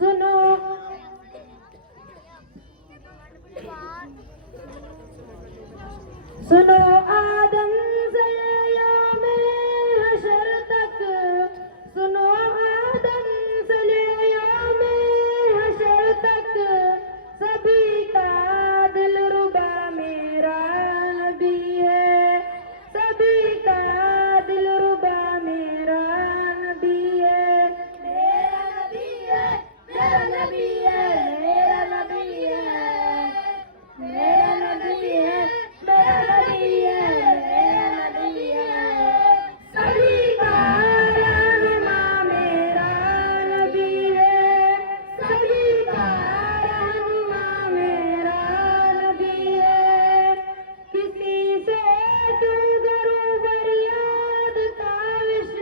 سنو سنو آدم سے یوم حشر تک، سنو آدم سے یوم حشر تک، سبھی کا دل ربا میرا نبی ہے، سبھی کا دل ربا میرا نبی ہے، میرا نبی ہے، میرا نبی ہے، میرا نبی ہے، میرا نبی ہے، میرا نبی ہے، میرا نبی ہے، سبھی کا رہنما میرا نبی ہے، سبھی کا رہنما میرا نبی ہے، کسی سے کیوں کروں فریاد کاوش،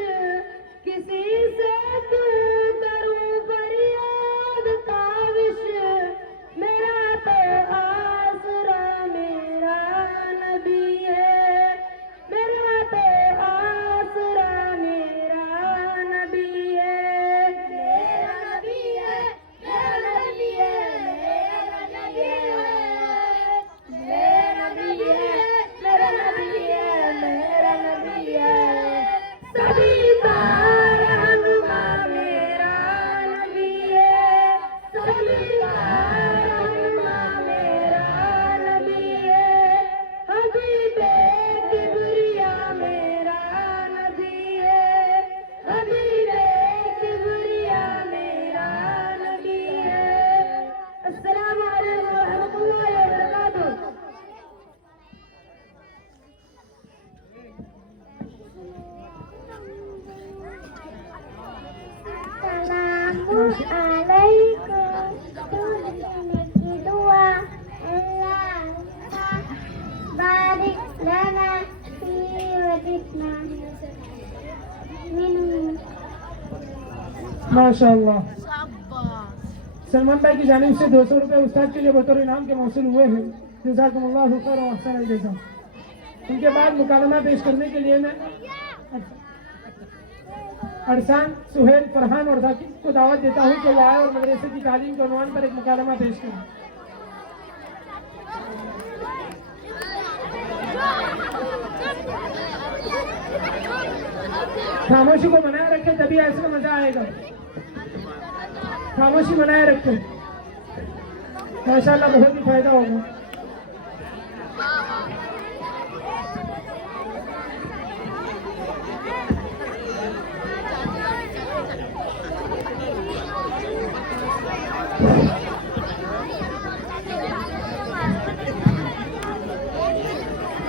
کسی سے کیوں کروں فریاد کاوش، میرا تو آسرا میرا نبی ہے، میرا تو آسرا میرا نبی ہے، میرا نبی ہے، میرا نبی ہے، میرا نبی ہے، میرا نبی ہے، میرا نبی ہے، میرا نبی ہے، سبھی کا رہنما میرا نبی ہے، سبھی کا رہنما میرا نبی ہے، حبیب کبریا میرا نبی ہے، حبیب کبریا میرا نبی ہے۔ السلام علیکم ورحمۃ اللہ وبرکاتہ۔ السلام علیکم، تجھے کی دعا اللہ بارک لنا فی وجدنا من۔ ماشاء اللہ، سلمان بھائی کی جانب سے 200 روپے استاد کے لیے بطور انعام کے موصول ہوئے ہیں، جزاکم اللہ خیر و احسن الجزا۔ ان کے بعد مکالمہ پیش کرنے کے لیے میں ارسان، سہیل، فرحان اور ذاکر کو دعوت دیتا ہوں کہ وہ آئے اور مدرسے کی تعلیم کے عنوان پر ایک مکالمہ پیش کریں۔ خاموشی کو بنائے رکھے تبھی ایسے میں مزہ آئے گا، خاموشی بنائے رکھے، ماشاءاللہ بہت ہی فائدہ ہوگا۔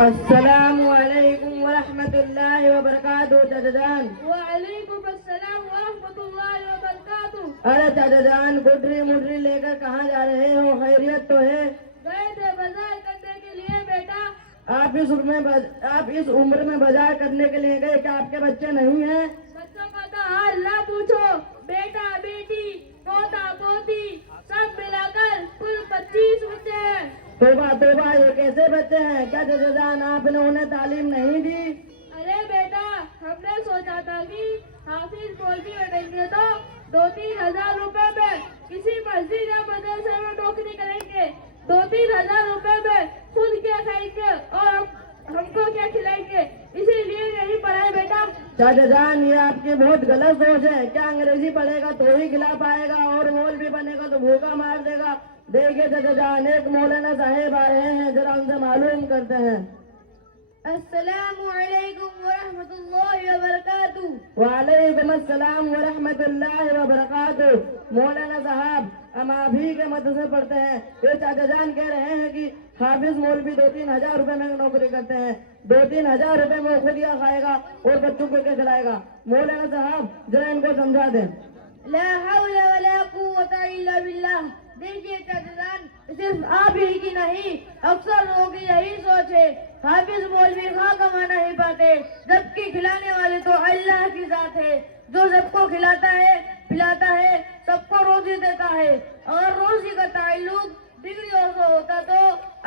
السلام علیکم ورحمۃ اللہ وبرکاتہ۔ چاچا جان، وعلیکم السلام ورحمۃ اللہ وبرکاتہ۔ ارے چاچا جان، گڈری مڈری لے کر کہاں جا رہے ہو؟ خیریت تو ہے؟ گئے تھے بازار کرنے کے لیے بیٹا۔ آپ اس عمر میں بازار کرنے کے لیے گئے، کیا آپ کے بچے نہیں ہیں؟ بچوں کا تو حال نہ پوچھو، بیٹا بیٹی پوتا پوتی سب ملا کر کل 25 بچے ہیں۔ توبہ توبہ، یہ کیسے بچے ہیں؟ کیا چاچا جان آپ نے انہیں تعلیم نہیں دی؟ ارے بیٹا، ہم نے سوچا تھا کہ حافظ مولوی بنیں گے تو 2-3 ہزار روپے میں کسی مسجد یا مدرسے میں نوکری کریں گے، 2-3 ہزار روپے میں خود کیا کھائیں گے اور ہم کو کیا کھلائیں گے، اسی لیے نہیں پڑھائے بیٹا۔ چاچا جان، یہ آپ کی بہت غلط سوچ ہے۔ کیا انگریزی پڑھے گا تو ہی کھلا پائے گا اور مولوی بنے گا تو بھوکا مار دے گا؟ دیکھیے چاچا جان، ایک مولانا صاحب آ رہے ہیں، ذرا ان سے معلوم کرتے ہیں۔ السلام علیکم ورحمۃ اللہ وبرکاتہ۔ وعلیکم السلام ورحمۃ اللہ وبرکاتہ۔ مولانا صاحب، ہم آپ ہی کے مدرسے پڑھتے ہیں۔ یہ چاچا جان کہہ رہے ہیں کہ حافظ مولوی 2-3 ہزار روپے میں نوکری کرتے ہیں، 2-3 ہزار روپے میں خود کیا کھائے گا اور بچوں کو کیا کھلائے گا؟ مولانا صاحب ذرا ان کو سمجھا دیں۔ لا حول ولا قوت الا باللہ۔ دیکھیے چاچا جان، صرف آپ ہی کی نہیں، اکثر لوگوں کی یہی سوچ ہے، حافظ مولوی خواہ کما نہیں پاتے، جبکہ کھلانے والے تو اللہ کی ذات ہے، جو سب کو کھلاتا ہے پلاتا ہے، سب کو روزی دیتا ہے۔ اگر روزی کا تعلق ڈگریوں سے ہوتا تو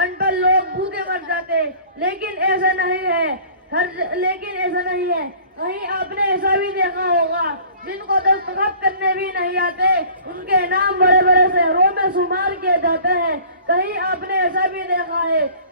ان پڑھ لوگ بھوکے مر جاتے، لیکن ایسا نہیں ہے، کہیں آپ نے ایسا بھی دیکھا ہوگا جن کو دستخط کرنے بھی نہیں آتے، ان کے نام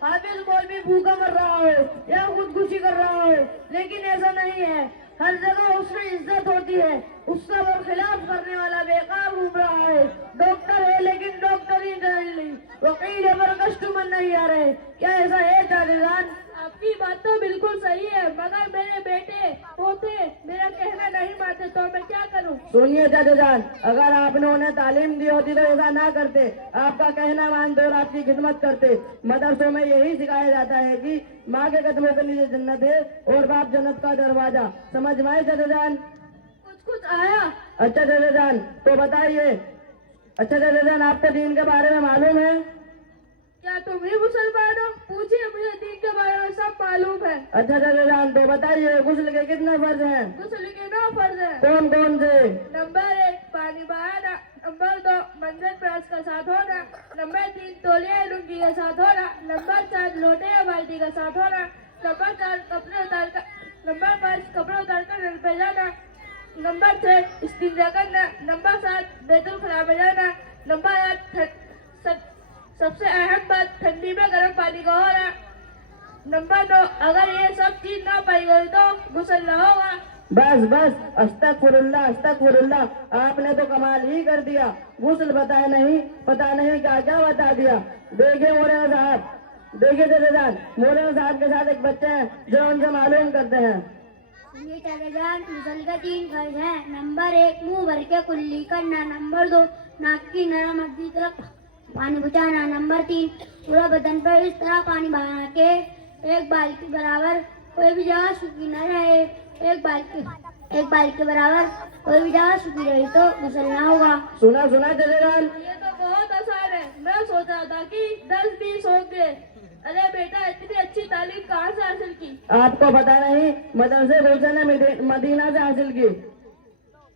हाफिज मौलवी भूखा मर रहा हो या खुदकुशी कर रहा हो, लेकिन ऐसा नहीं है। हर जगह उसमें इज्जत होती है। उसका वो खिलाफ करने वाला बेकार घूम रहा है। डॉक्टर है लेकिन डॉक्टर ही नहीं, वकील है पर कस्टमर नहीं आ रहे। क्या ऐसा है चाचा? आपकी बात तो बिल्कुल सही है, मगर मेरे बेटे पोते मेरा कहना नहीं मानते तो मैं क्या करूं? सुनिए चाचा जान, अगर आपने उन्हें तालीम दी होती तो ऐसा ना करते, आपका कहना मानते और आपकी खिदमत करते। मदरसों में यही सिखाया जाता है कि माँ के कदमों के लिए जन्नत है और बाप जन्नत का दरवाजा। समझ में आए चाचा जान? कुछ आया। अच्छा चाचा जान, तो बताइए, अच्छा चाचा जान, आपको दीन के बारे में मालूम है? क्या तुम भी मुसलमान हो? पूछिए, मुझे दीन के बारे में सब मालूम है। अच्छा चाचा जान, तो बताइए, गुस्ल के कितने फर्ज हैं? गुस्ल के 9 फर्ज है। कौन कौन से? नंबर 1 पानी बहाना, नंबर 2 मंजन प्याज का साथ होना, नंबर 3 तौलिया लुंगी के साथ होना, नंबर 4 लोटे या बाल्टी का साथ होना, नंबर 5 कपड़े उतार कर नल पे जाना, नंबर 6 इस्तिंजा करना, नंबर 7 बैतुल खला में जाना, नंबर 8 सबसे अहम बात ठंडी में गर्म पानी का होना, नंबर 9 अगर ये सब चीज ना पाई गई तो गुस्ल न होगा। बस बस, अस्तगफिरुल्लाह अस्तगफिरुल्लाह, आपने तो कमाल ही कर दिया। गुस्ल बताए नहीं, पता नहीं क्या क्या बता दिया। देखिए मौलाना साहब, देखिए चाचा जान, मौलाना साहब के साथ एक बच्चे हैं जो उनसे मालूम करते हैं। ये चाचा जान, गुस्ल का 3 फर्ज है। नंबर 1 मुंह भर के कुल्ली करना, नंबर 2 नाक की नरम हड्डी तरफ पानी बचाना, नंबर 3 पूरा बदन पर इस तरह पानी बहा के एक बाल्टी बराबर कोई भी जगह सूखी न रहे। एक बाल्टी बराबर कोई भी जगह सूखी रही तो गुस्लना होगा। सुना सुना चाचा जान? ये तो बहुत आसान है। मैं सोच रहा था कि 10-20 होंगे। अरे बेटा, इतनी अच्छी तालीम कहाँ से हासिल की? आपको पता नहीं, मदरसे गुलशन ने मदीना से हासिल की।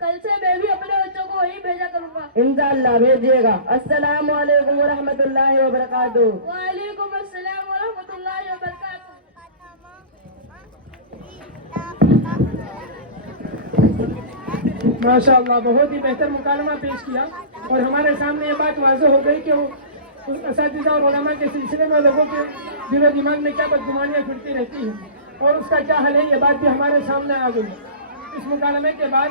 कल से मैं भी अपने बच्चों को वहीं भेजा करूंगा। इंशाअल्लाह भेजिएगा। अस्सलाम वालेकुम व रहमतुल्लाहि व बरकातुहू। वालेकुम अस्सलाम व रहमतुल्लाहि व बरकातुहू। माशाअल्लाह, बहुत ही बेहतर मुकालमा पेश किया और हमारे सामने ये बात वाज़ेह हो गई कि वो असातिज़ा और उलमा के सिलसिले में लोगों के दिलो दिमाग में क्या बदगुमानियाँ फिरती रहती हैं और उसका क्या हल है, ये बात भी हमारे सामने आ गई। इस मुकालमे के बाद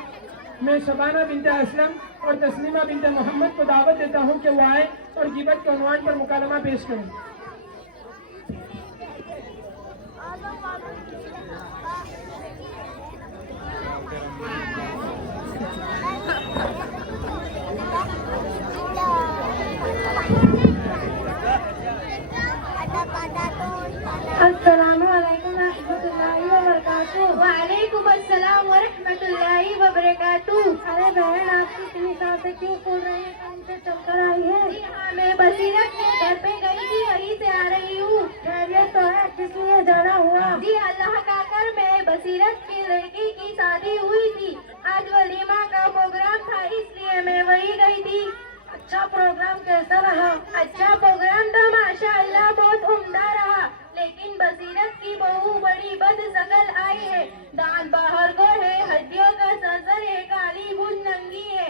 मैं शबाना बिनते असलम और तस्लीमा बिनते मोहम्मद को दावत देता हूँ कि वो आए और गिबत के उन्वान पर मुकालमा पेश करें। अस्सलामुअलैकुम रहमतुल्लाहि व बरकातुहू। वालेकुम अस्सलाम व रहमतुल्लाहि व बरकातुहू। अरे बहन, आप इतनी साल से क्यों बोल रही है? कौन से चक्कर आई है? जी हाँ, मैं बसीरत के घर पे गई थी, वहीं से आ रही हूँ। खैरियत तो है? किस लिए जाना हुआ? जी अल्लाह का कर, मैं बसीरत की लड़की की शादी हुई थी। आज वलीमा का प्रोग्राम था, इसलिए मैं वहीं गई थी। अच्छा प्रोग्राम कैसा रहा? अच्छा प्रोग्राम था माशाअल्लाह, बहुत उम्दा रहा। लेकिन बसीरत की बहू बड़ी बदशक्ल आई है। दांत बाहर को है, हड्डियों का सर है, काली बुन नंगी है।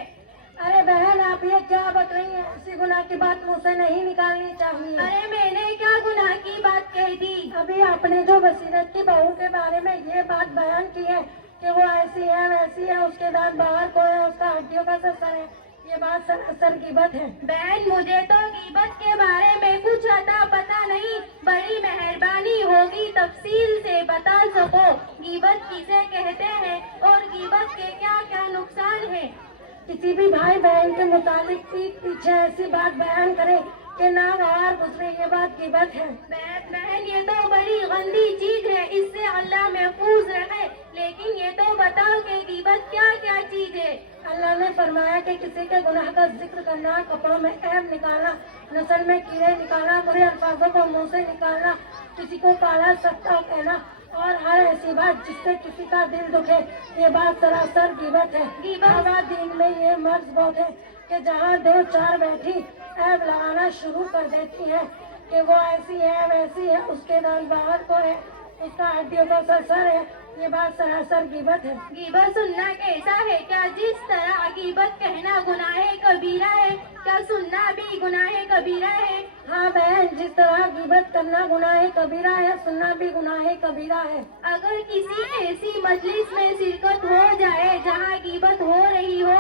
अरे बहन, आप ये क्या बता रही हैं? ऐसी गुनाह की बात मुँह से नहीं निकालनी चाहिए। अरे मैंने क्या गुनाह की बात कही थी? अभी आपने जो बसीरत की बहू के बारे में ये बात बयान की है कि वो ऐसी है वैसी है, उसके दांत बाहर को है, उसका हड्डियों का सर है, ये बात सरासर गिबत है। बहन, मुझे तो गिबत के बारे में कुछ अता पता नहीं। बड़ी मेहरबानी होगी तफसील से बता सको गिबत किसे कहते हैं और गिबत के क्या क्या नुकसान है। किसी भी भाई बहन के मुतालिक पीठ पीछे ऐसी बात बयान करे कि नाम आवार गुजरे, ये बात गिबत है। बहन, ये तो बड़ी गंदी चीज है, इससे अल्लाह महफूज रहे। लेकिन ये तो बताओ कि गिबत क्या क्या चीज है? अल्लाह ने फरमाया कि किसी के गुनाह का जिक्र करना, कपड़ों में ऐब निकालना, नस्ल में कीड़े निकालना, बुरे अल्फाजों को मुंह से निकालना, किसी को काला सख्ता कहना और हर ऐसी बात जिससे किसी का दिल दुखे, ये बात सरासर गिबत है। गिबत दीन में ये मर्ज बहुत है कि जहाँ 2-4 बैठी ऐब लगाना शुरू कर देती है कि वो ऐसी है वैसी है, उसके दांत बाहर को है, उसका हड्डियों का सर है, ये बात सरासर गिबत है। गिबत सुनना कैसा है? क्या जिस तरह गिबत कहना गुनाह कबीरा है, क्या सुनना भी गुनाह कबीरा है? हाँ बहन, जिस तरह गिबत करना गुनाह कबीरा है, सुनना भी गुनाह कबीरा है। अगर किसी ऐसी मजलिस में शिरकत हो जाए जहाँ गिबत हो रही हो,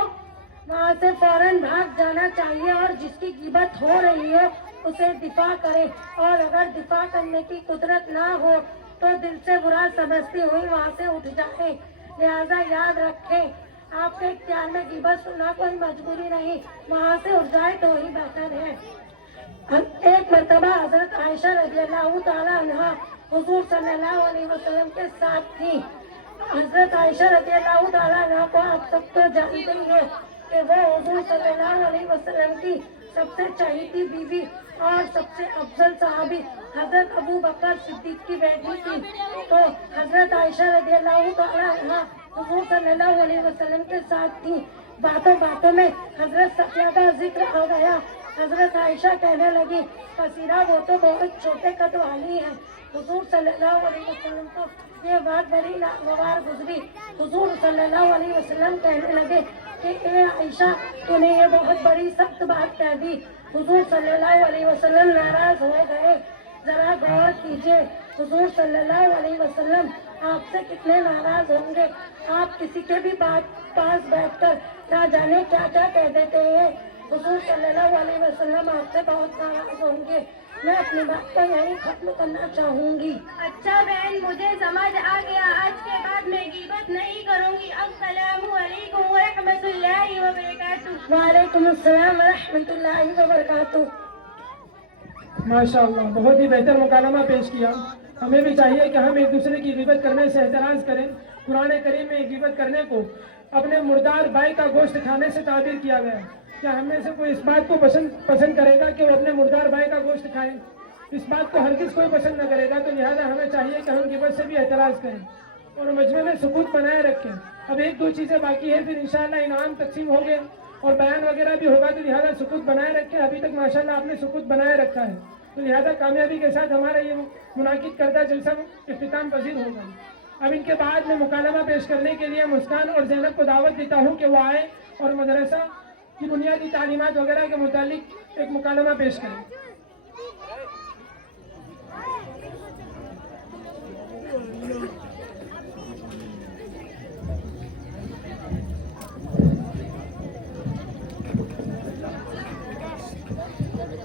वहाँ से फौरन भाग जाना चाहिए और जिसकी गिबत हो रही हो उसे दिफा करे, और अगर दिफा करने की कुदरत ना हो तो दिल से बुरा समझती हुई वहाँ से उठ जाए। लिहाजा याद रखें, आपके इख्तियार में गिबत सुनना कोई मजबूरी नहीं, वहाँ से उठ जाए तो ही बेहतर है। एक मरतबा हजरत आयशा रज़ियल्लाहु ताला अन्हा हुजूर सल्लल्लाहु अलैहि वसल्लम के साथ थी। हजरत आयशा रज़ियल्लाहु ताला अन्हा को आप सब तो जानते ही हैं कि वो हुजूर सल्लल्लाहु अलैहि वसल्लम की सबसे चहीती बीवी और सबसे अफजल सहाबी हजरत अबू बकर सिद्दीक की बेटी थी। तो हजरत आयशा रज़ियल्लाहु ताला अन्हा हुजूर सल्लल्लाहु अलैहि वसल्लम के साथ थी। बातों बातों में हजरत सफिया का जिक्र आ गया। हजरत आयशा कहने लगी, कसीरा वो तो बहुत छोटे कद वाली है। हुजूर सल्लल्लाहु अलैहि वसल्लम को ये बात बड़ी नागवार गुजरी। हुजूर सल्लल्लाहु अलैहि वसल्लम कहने लगे कि ए आयशा, तूने ये बहुत बड़ी सख्त बात कह दी। हुजूर सल्लल्लाहु अलैहि वसल्लम नाराज हो गए। जरा गौर कीजिए, हुजूर सल्लल्लाहु अलैहि वसल्लम आपसे कितने नाराज होंगे। आप किसी के भी पास बैठकर ना जाने क्या क्या कह देते हैं। हुजूर सल्लल्लाहु अलैहि वसल्लम आपसे बहुत नाराज होंगे। मैं अपनी बात को यहीं खत्म करना चाहूंगी। अच्छा बहन, मुझे समझ आ गया। आज के बाद मैं गिबत नहीं करूंगी। अस्सलामु अलैकुम व रहमतुल्लाहि व बरकातुहू। वालेकुम अस्सलाम व रहमतुल्लाहि व बरकातुहू। माशाअल्लाह, बहुत ही बेहतर मुकालमा पेश किया। हमें भी चाहिए कि हम एक दूसरे की गिबत करने से एतराज़ करें। कुरान करीम में गिबत करने को अपने मुर्दार भाई का गोश्त खाने से ताबीर किया गया। क्या हम में से कोई इस बात को पसंद करेगा कि वो अपने मुर्दार भाई का गोश्त खाए? इस बात को हरगिज़ कोई पसंद न करेगा। तो लिहाजा हमें चाहिए कि हम गिबत से भी एतराज़ करें और मजमे में सुकूत बनाए रखें। अब एक दो चीज़ें बाकी है, फिर इंशाअल्लाह इनाम तकसीम हो गए और बयान वगैरह भी होगा। तो लिहाजा सुकूत बनाए रखें। अभी तक माशाअल्लाह आपने सुकूत बनाए रखा है, तो लिहाजा कामयाबी के साथ हमारा ये मुनाकिद करदा जलसा इख्तिताम पजीर होगा। अब इनके बाद में मुकालमा पेश करने के लिए मुस्कान और ज़ैनब को दावत देता हूँ कि वो आए और मदरसा की बुनियादी तालीमात वगैरह के मुतालिक एक मुकालमा पेश करें।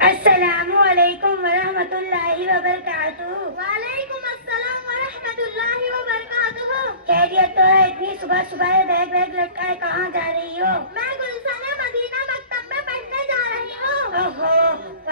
अस्सलामु अलैकुम व रहमतुल्लाहि व बरकातुहू। वालेकुम अस्सलाम व रहमतुल्लाहि व बरकातुहू। खैरियत तो है? इतनी सुबह सुबह बैग लटका है, कहाँ जा रही हो? मैं गुलशन मदीना मकतब में पढ़ने जा रही हूँ। ओहो,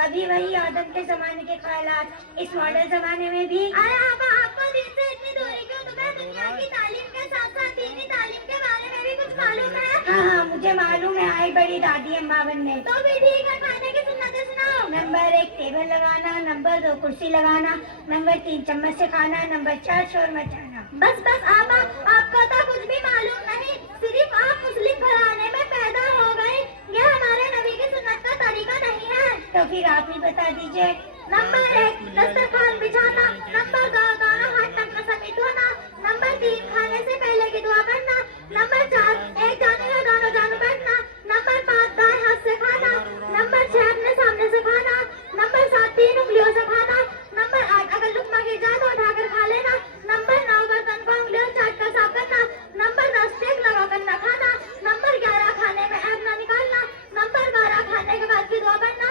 अभी वही आदम के जमाने के ख्यालात इस मॉडर्न जमाने में भी। अरे आपको दिन से इतनी दूरी क्यों? तुम्हें दुनिया की तालीम के साथ साथ दीनी तालीम के बारे में भी कुछ मालूम है? हाँ, मुझे मालूम है, आई बड़ी दादी अम्मा बनने। तो भी ठीक है, खाने की सुन्नतें सुनाओ। नंबर 1 टेबल लगाना, नंबर 2 कुर्सी लगाना, नंबर 3 चम्मच से खाना, नंबर 4 शोर मचाना। बस आबा, आपको तो कुछ भी मालूम नहीं। सिर्फ आप मुस्लिम घराने में पैदा हो गए। यह हमारे नबी की सुन्नत का तरीका नहीं है। तो फिर आप ही बता दीजिए। नंबर 1 दस्तरखान बिछाना, नंबर 2 दोनों हाथ तक समेत होना, नंबर 3 खाने से पहले की दुआ करना, नंबर 4 एक जाने में दोनों जानू बैठना, नंबर 5 दाएं हाथ से खाना, नंबर 6 अपने सामने से खाना, नंबर 7 3 उंगलियों से खाना, नंबर 8 अगर लुकमा गिर जाए तो उठाकर खा लेना, नंबर 9 बर्तन को उंगलियों से चाट कर साफ करना, नंबर 10 टेक लगाकर न खाना, नंबर 11 खाने में ऐब न निकालना, नंबर 12 खाने के बाद की दुआ करना,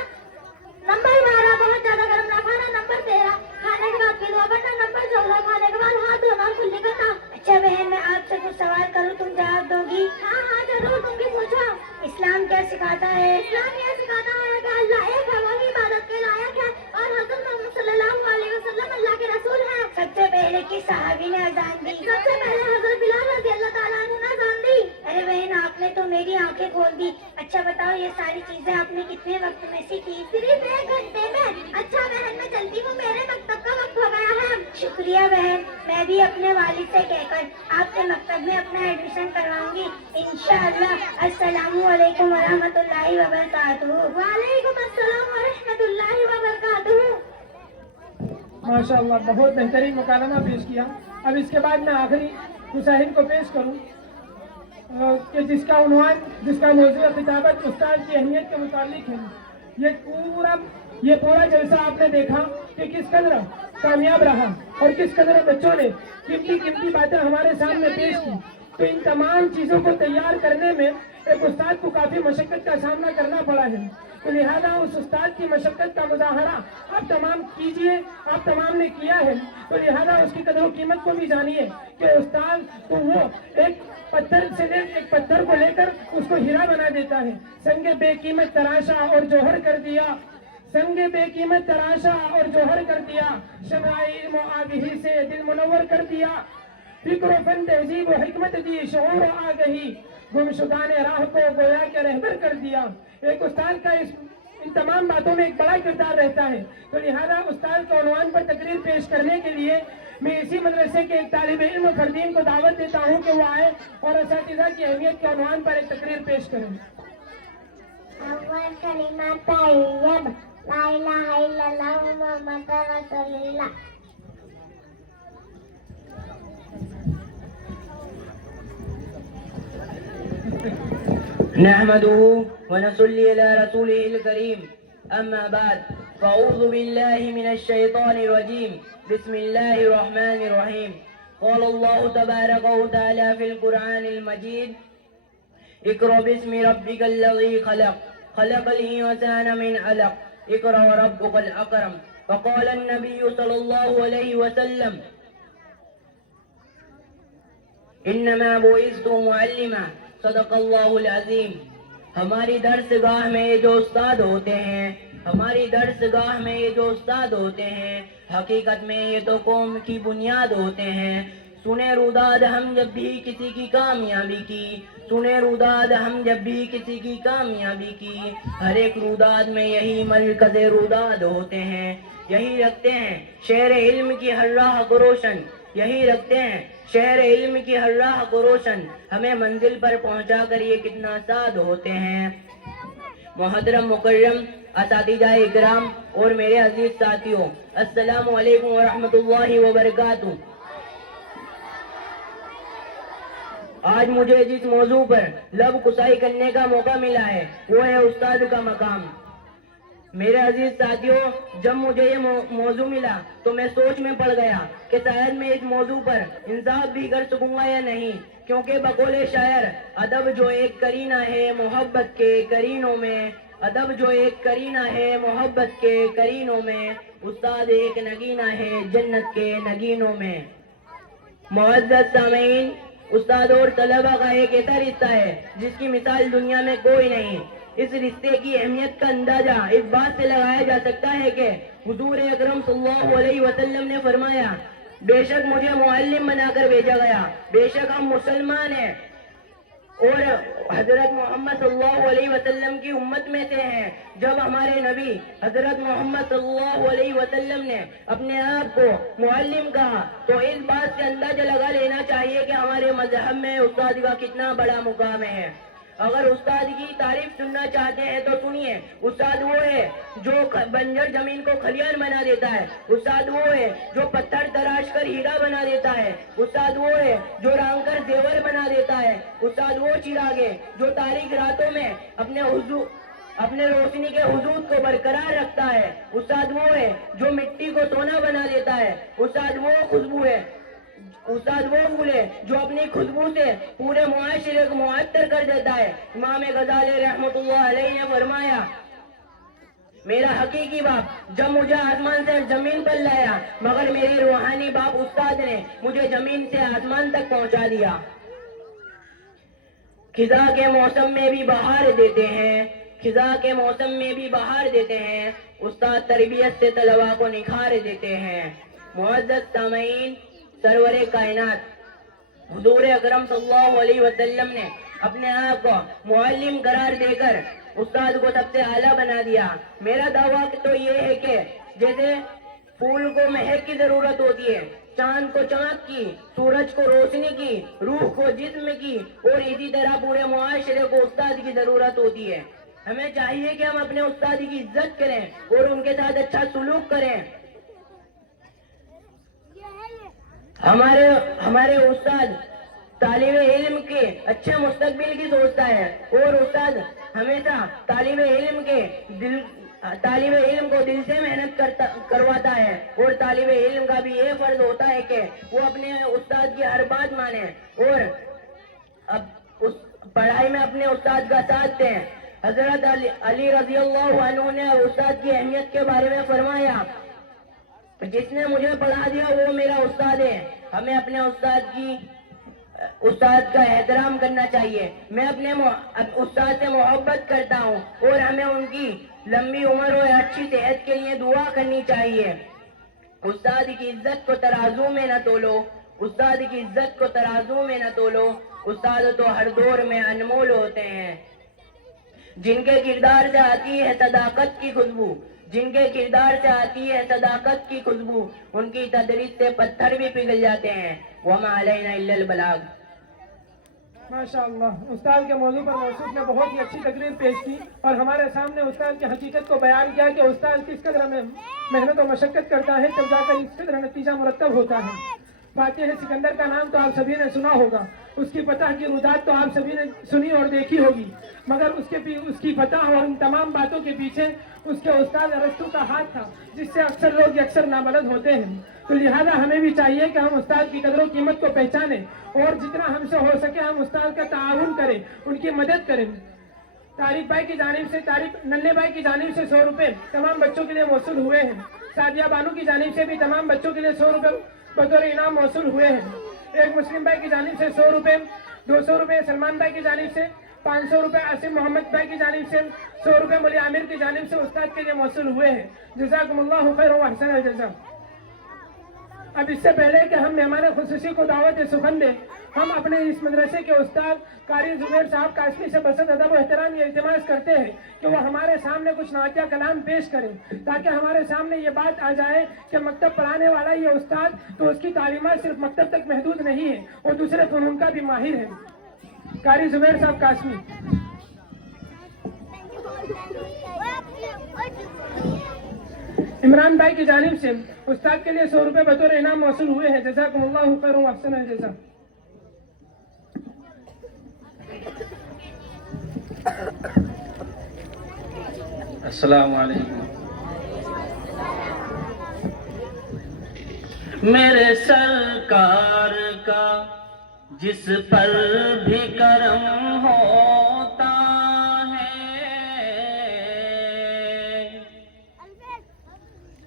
नंबर 12 बहुत ज्यादा गर्म ना खाना, नंबर 13 खाने के बाद की दुआ करना, नंबर 14 खाने के बाद हाथ धोना और कुल्ली करना। अच्छा बहन, मैं आपसे कुछ सवाल करूँ, तुम जवाब दोगी? हाँ हाँ जरूर, तुम भी पूछो। इस्लाम क्या सिखाता है? इस्लाम यह सिखाता है कि अल्लाह एक है, वही इबादत के लायक है और हज़रत मोहम्मद सल्लल्लाहु अलैहि वसल्लम अल्लाह के रसूल हैं। सबसे पहले किस सहाबी ने अजान दी? सबसे पहले हज़रत बिलाल रज़ी अल्लाह ताला अन्हु ने अजान दी। अरे बहन, आपने तो मेरी आंखें खोल दी। अच्छा बताओ, ये सारी चीजें आपने कितने वक्त में सीखी? सिर्फ 1 घंटे में। अच्छा बहन, मैं चलती हूँ, मेरे मकतब का वक्त हो गया है। शुक्रिया बहन, मैं भी अपने वालिद से कहकर आपके मकतब में अपना एडमिशन करवाऊंगी इंशाअल्लाह। अस्सलामु अलैकुम व रहमतुल्लाहि व बरकातुहू। वालेकुम अस्सलाम व रहमतुल्लाहि व बरकातुहू। माशाअल्लाह, बहुत बेहतरीन मुकालमा पेश किया। अब इसके बाद मैं आखिरी मुशाहिद को पेश करूं कि जिसका उन्वान, जिसका मौजूद खिताबत उस्ताद की अहमियत के मुतालिक है। ये पूरा जलसा आपने देखा कि किस कदर कामयाब रहा और किस कदर बच्चों ने कीमती बातें हमारे सामने पेश की। तो इन तमाम चीजों को तैयार करने में एक उस्ताद को काफी मशक्कत का सामना करना पड़ा है। तो लिहाजा उस उस्ताद की मशक्कत का मुजाहरा आप तमाम कीजिए, आप तमाम ने किया है। तो लिहाजा उसकी कदर कीमत को भी जानिए कि उस्ताद तो वो एक पत्थर को लेकर उसको हीरा बना देता है। संगे बेकीमत तराशा और जौहर कर दिया, संगे बेकीमत तराशा और जौहर कर दिया, शमआए इल्म आगही से दिल मुनव्वर कर दिया, फिक्र फन तहजीब व हिकमत दी शऊर आगही, गुमशुदान राह को गोया के रहबर कर दिया। एक उस्ताद का इन तमाम बातों में एक बड़ा किरदार रहता है। तो लिहाजा उस्ताद के उन्वान पर तकरीर पेश करने के लिए मैं इसी मदरसे के एक तालिब इल्म फरदीन को दावत देता हूँ कि वो आए और असातिज़ा की अहमियत के उन्वान पर एक तकरीर पेश करें। अव्वल कलिमा तय्यब ला इलाहा इल्लल्लाह मुहम्मदुर रसूलुल्लाह। नहमदुहु व नसल्ली अला रसूलिहिल करीम, अम्मा बाद, फ़अऊज़ु बिल्लाहि मिनश शैतानिर रजीम, बिस्मिल्लाहिर रहमानिर रहीम। क़ालल्लाहु तबारक व तआला फ़िल क़ुरआनिल मजीद, इक़रा बिस्मि रब्बिकल लज़ी ख़लक़, ख़लक़ल इंसाना मिन अलक़, इक़रा व रब्बुकल अकरम। फ़क़ाल अन्नबिय्यु सल्लल्लाहु अलैहि वसल्लम, इन्नमा बुइस्तु मुअल्लिमा, सदक़ल्लाहुल अज़ीम। हमारी दर्सगाह में ये जो उस्ताद होते हैं, हमारी दर्सगाह में ये जो उस्ताद होते हैं, हकीकत में ये तो कौम की बुनियाद होते हैं। सुने रुदाद हम जब भी किसी की कामयाबी की, सुने रुदाद हम जब भी किसी की कामयाबी की, हर एक रुदाद में यही मरकज़ रुदाद होते हैं। यही रखते हैं शहर इल्म की हर राह को रोशन, यही रखते हैं शहर इल्म की हर राह को रोशन, हमें मंजिल पर पहुंचा कर ये कितना साद होते हैं। मोहतरम मुकर्रम असातिज़ा इकराम और मेरे अजीज साथियों, अस्सलामु अलैकुम व रहमतुल्लाहि व बरकातुहू। आज मुझे जिस मौजू पर लब कुसाई करने का मौका मिला है वो है उस्ताद का मकाम। मेरे अजीज साथियों, जब मुझे ये मौजू मिला तो मैं सोच में पड़ गया कि शायद मैं इस मौजू पर इंसाफ भी कर सकूंगा या नहीं, क्योंकि बकौले शायर, अदब जो एक करीना है मोहब्बत के करीनों में, अदब जो एक करीना है मोहब्बत के करीनों में, उस्ताद एक नगीना है जन्नत के नगीनों में। मुअज़्ज़ज़ सामीन, उस्ताद और तलबा का एक ऐसा रिश्ता है जिसकी मिसाल दुनिया में कोई नहीं। इस रिश्ते की अहमियत का अंदाजा इस बात से लगाया जा सकता है कि हुजूर अकरम सल्लल्लाहु अलैहि वसल्लम ने फरमाया, बेशक मुझे मुअल्लिम बनाकर भेजा गया, बेशक हम मुसलमान हैं और हजरत मोहम्मद सल्लल्लाहु अलैहि वसल्लम की उम्मत में से हैं। जब हमारे नबी हजरत मोहम्मद सल्लल्लाहु अलैहि वसल्लम ने अपने आप को मुअल्लिम कहा तो इस बात से अंदाजा लगा लेना चाहिए कि हमारे मजहब में उस्ताद का कितना बड़ा मुकाम है। अगर उस्ताद की तारीफ सुनना चाहते हैं तो सुनिए, उस्ताद वो है जो बंजर जमीन को खलियान बना देता है, उस्ताद वो है जो पत्थर तराश कर हीरा बना देता है, उस्ताद वो है जो रांग कर जेवर बना देता है, उस्ताद वो चिराग है जो तारीख रातों में अपने रोशनी के हुजूद को बरकरार रखता है, उस्ताद वो है जो मिट्टी को सोना बना देता है, उस्ताद वो खुशबू है, उस्ताद वो फूल है जो अपनी खुशबू से पूरे मुआशरे को मुअत्तर कर देता है। इमाम गज़ाली रहमतुल्लाह अलैहि ने फरमाया, मेरा हकीकी बाप जब मुझे आसमान से जमीन पर लाया, मगर मेरे रूहानी बाप उस्ताद ने मुझे जमीन से आसमान तक पहुंचा दिया। खिजा के मौसम में भी बहार देते हैं, खिजा के मौसम में भी बहार देते हैं, उस्ताद तरबियत से तलबा को निखार देते हैं। मुअज़्ज़ज़ सामीन, सरवरे कायनात हुजूर अकरम सल्लल्लाहु अलैहि वसल्लम ने अपने आप को मुअल्लिम करार देकर उस्ताद को सबसे आला बना दिया। मेरा दावा तो ये है कि जैसे फूल को महक की जरूरत होती है, चांद को चमक की, सूरज को रोशनी की, रूह को जिस्म की, और इसी तरह पूरे मुआशरे को उस्ताद की जरूरत होती है। हमें चाहिए कि हम अपने उस्ताद की इज्जत करें और उनके साथ अच्छा सुलूक करें। हमारे उस्ताद तालिबे इल्म के अच्छे मुस्तकबिल की सोचता है और उस्ताद हमेशा तालिबे इल्म के طالب علم کو دل سے محنت کرواتا ہے، اور طالب علم کا بھی یہ فرض ہوتا ہے کہ وہ اپنے استاد کی ہر بات مانے اور اس پڑھائی میں اپنے استاد کا ساتھ دیں۔ حضرت علی رضی اللہ عنہ نے استاد کی اہمیت کے بارے میں فرمایا، جس نے مجھے پڑھا دیا وہ میرا استاد ہے۔ ہمیں اپنے استاد کا احترام کرنا چاہیے۔ میں اپنے استاد سے محبت کرتا ہوں اور ہمیں ان کی لمبی عمر اور اچھی صحت کے لیے دعا کرنی چاہیے۔ استاد کی عزت کو ترازو میں نہ تولو، استاد کی عزت کو ترازو میں نہ تولو، استاد تو ہر دور میں انمول ہوتے ہیں۔ جن کے کردار سے آتی ہے صداقت کی خوشبو، جن کے کردار سے آتی ہے صداقت کی خوشبو، ان کی تدریس سے پتھر بھی پگھل جاتے ہیں۔ وما علینا الا البلاغ۔ ماشاء اللہ، استاد کے موضوع پر موصوف نے بہت ہی اچھی تقریر پیش کی اور ہمارے سامنے استاد کی حقیقت کو بیان کیا کہ استاد کس قدر میں محنت و مشقت کرتا ہے تب جا کر اس قدر نتیجہ مرتب ہوتا ہے۔ فاتح سکندر کا نام تو آپ سبھی نے سنا ہوگا، اس کی فتح کی رودات تو آپ سبھی نے سنی اور دیکھی ہوگی، مگر اس کی فتح اور ان تمام باتوں کے پیچھے اس کے استاد ارسطو کا ہاتھ تھا، جس سے اکثر لوگ اکثر نابلد ہوتے ہیں۔ تو لہذا ہمیں بھی چاہیے کہ ہم استاد کی قدر و قیمت کو پہچانیں اور جتنا ہم سے ہو سکے ہم استاد کا تعاون کریں، ان کی مدد کریں۔ طارق بھائی کی جانب سے ننھے بھائی کی جانب سے 100 روپے تمام بچوں کے لیے موصول ہوئے ہیں۔ سعدیہ بانو کی جانب سے بھی تمام بچوں کے لیے 100 روپے بطور انعام موصول ہوئے ہیں۔ ایک مسلم بھائی کی جانب سے 100 روپے، 200 روپے سلمان بھائی کی جانب سے، 500 روپے عاصم محمد بھائی کی جانب سے، 100 روپے مولی عامر کی جانب سے استاد کے لیے موصول ہوئے ہیں۔ جزاکم اللہ خیر و احسن الجزا۔ اب اس سے پہلے کہ ہم مہمان خصوصی کو دعوت سخن دیں، ہم اپنے اس مدرسے کے استاد قاری زبیر صاحب قاسمی سے بسط ادب و احترام یہ التماس کرتے ہیں کہ وہ ہمارے سامنے کچھ نعتیہ کلام پیش کریں، تاکہ ہمارے سامنے یہ بات آ جائے کہ مکتب پڑھانے والا یہ استاد تو اس کی تعلیمات صرف مکتب تک محدود نہیں ہے، اور دوسرے فنون کا بھی ماہر ہے۔ قاری زبیر صاحب قاسمی۔ عمران بھائی کی جانب سے استاد کے لیے 100 روپے بطور انعام موصول ہوئے ہیں۔ جزاکم اللہ خیر و احسن الجزا۔ السلام علیکم۔ میرے سرکار کا جس پر بھی کرم ہوتا ہے،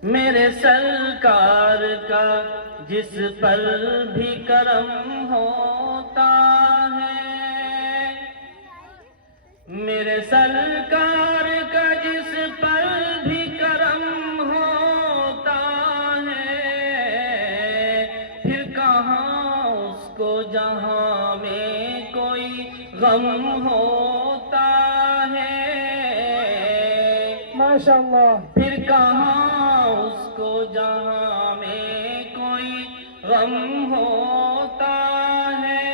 میرے سرکار کا جس پر بھی کرم ہوتا ہے، میرے سرکار کا جس پر بھی کرم ہوتا ہے، پھر کہاں اس کو جہاں میں کوئی غم ہوتا ہے، ماشاءاللہ۔ پھر کہاں اس کو جہاں میں کوئی غم ہوتا ہے۔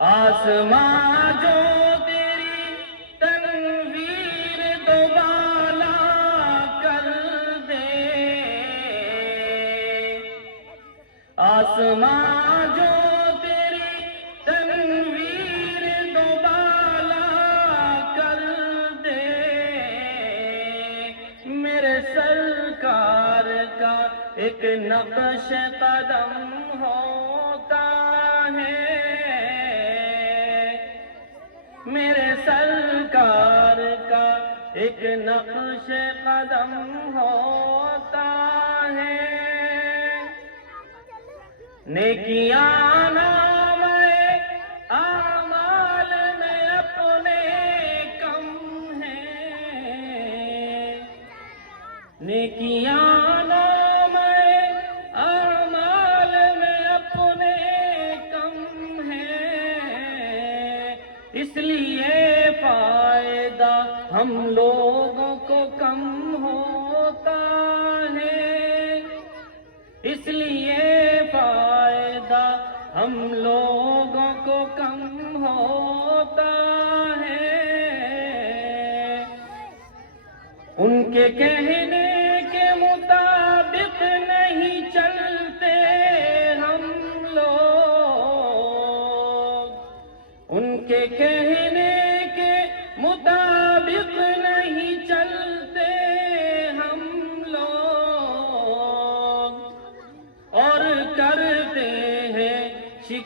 آسماں جو تیری تنویر دوبالا کر دے، آسماں جو تیری تنویر دوبالا کر دے، میرے سرکار کا ایک نقش قدم ہوتا ہے، میرے سرکار کا ایک نقش قدم ہوتا ہے۔ نیکیاں نام اعمال میں اپنے کم ہیں، نیکیاں نام اعمال میں اپنے کم ہیں، اس لیے فائدہ ہم لوگوں کو کم ہوتا ہے، اس لیے فائدہ ہم لوگوں کو کم ہوتا ہے۔ ان کے کہنے کے مطابق نہیں چلتے ہم لوگ، ان کے کہنے کے مطابق نہیں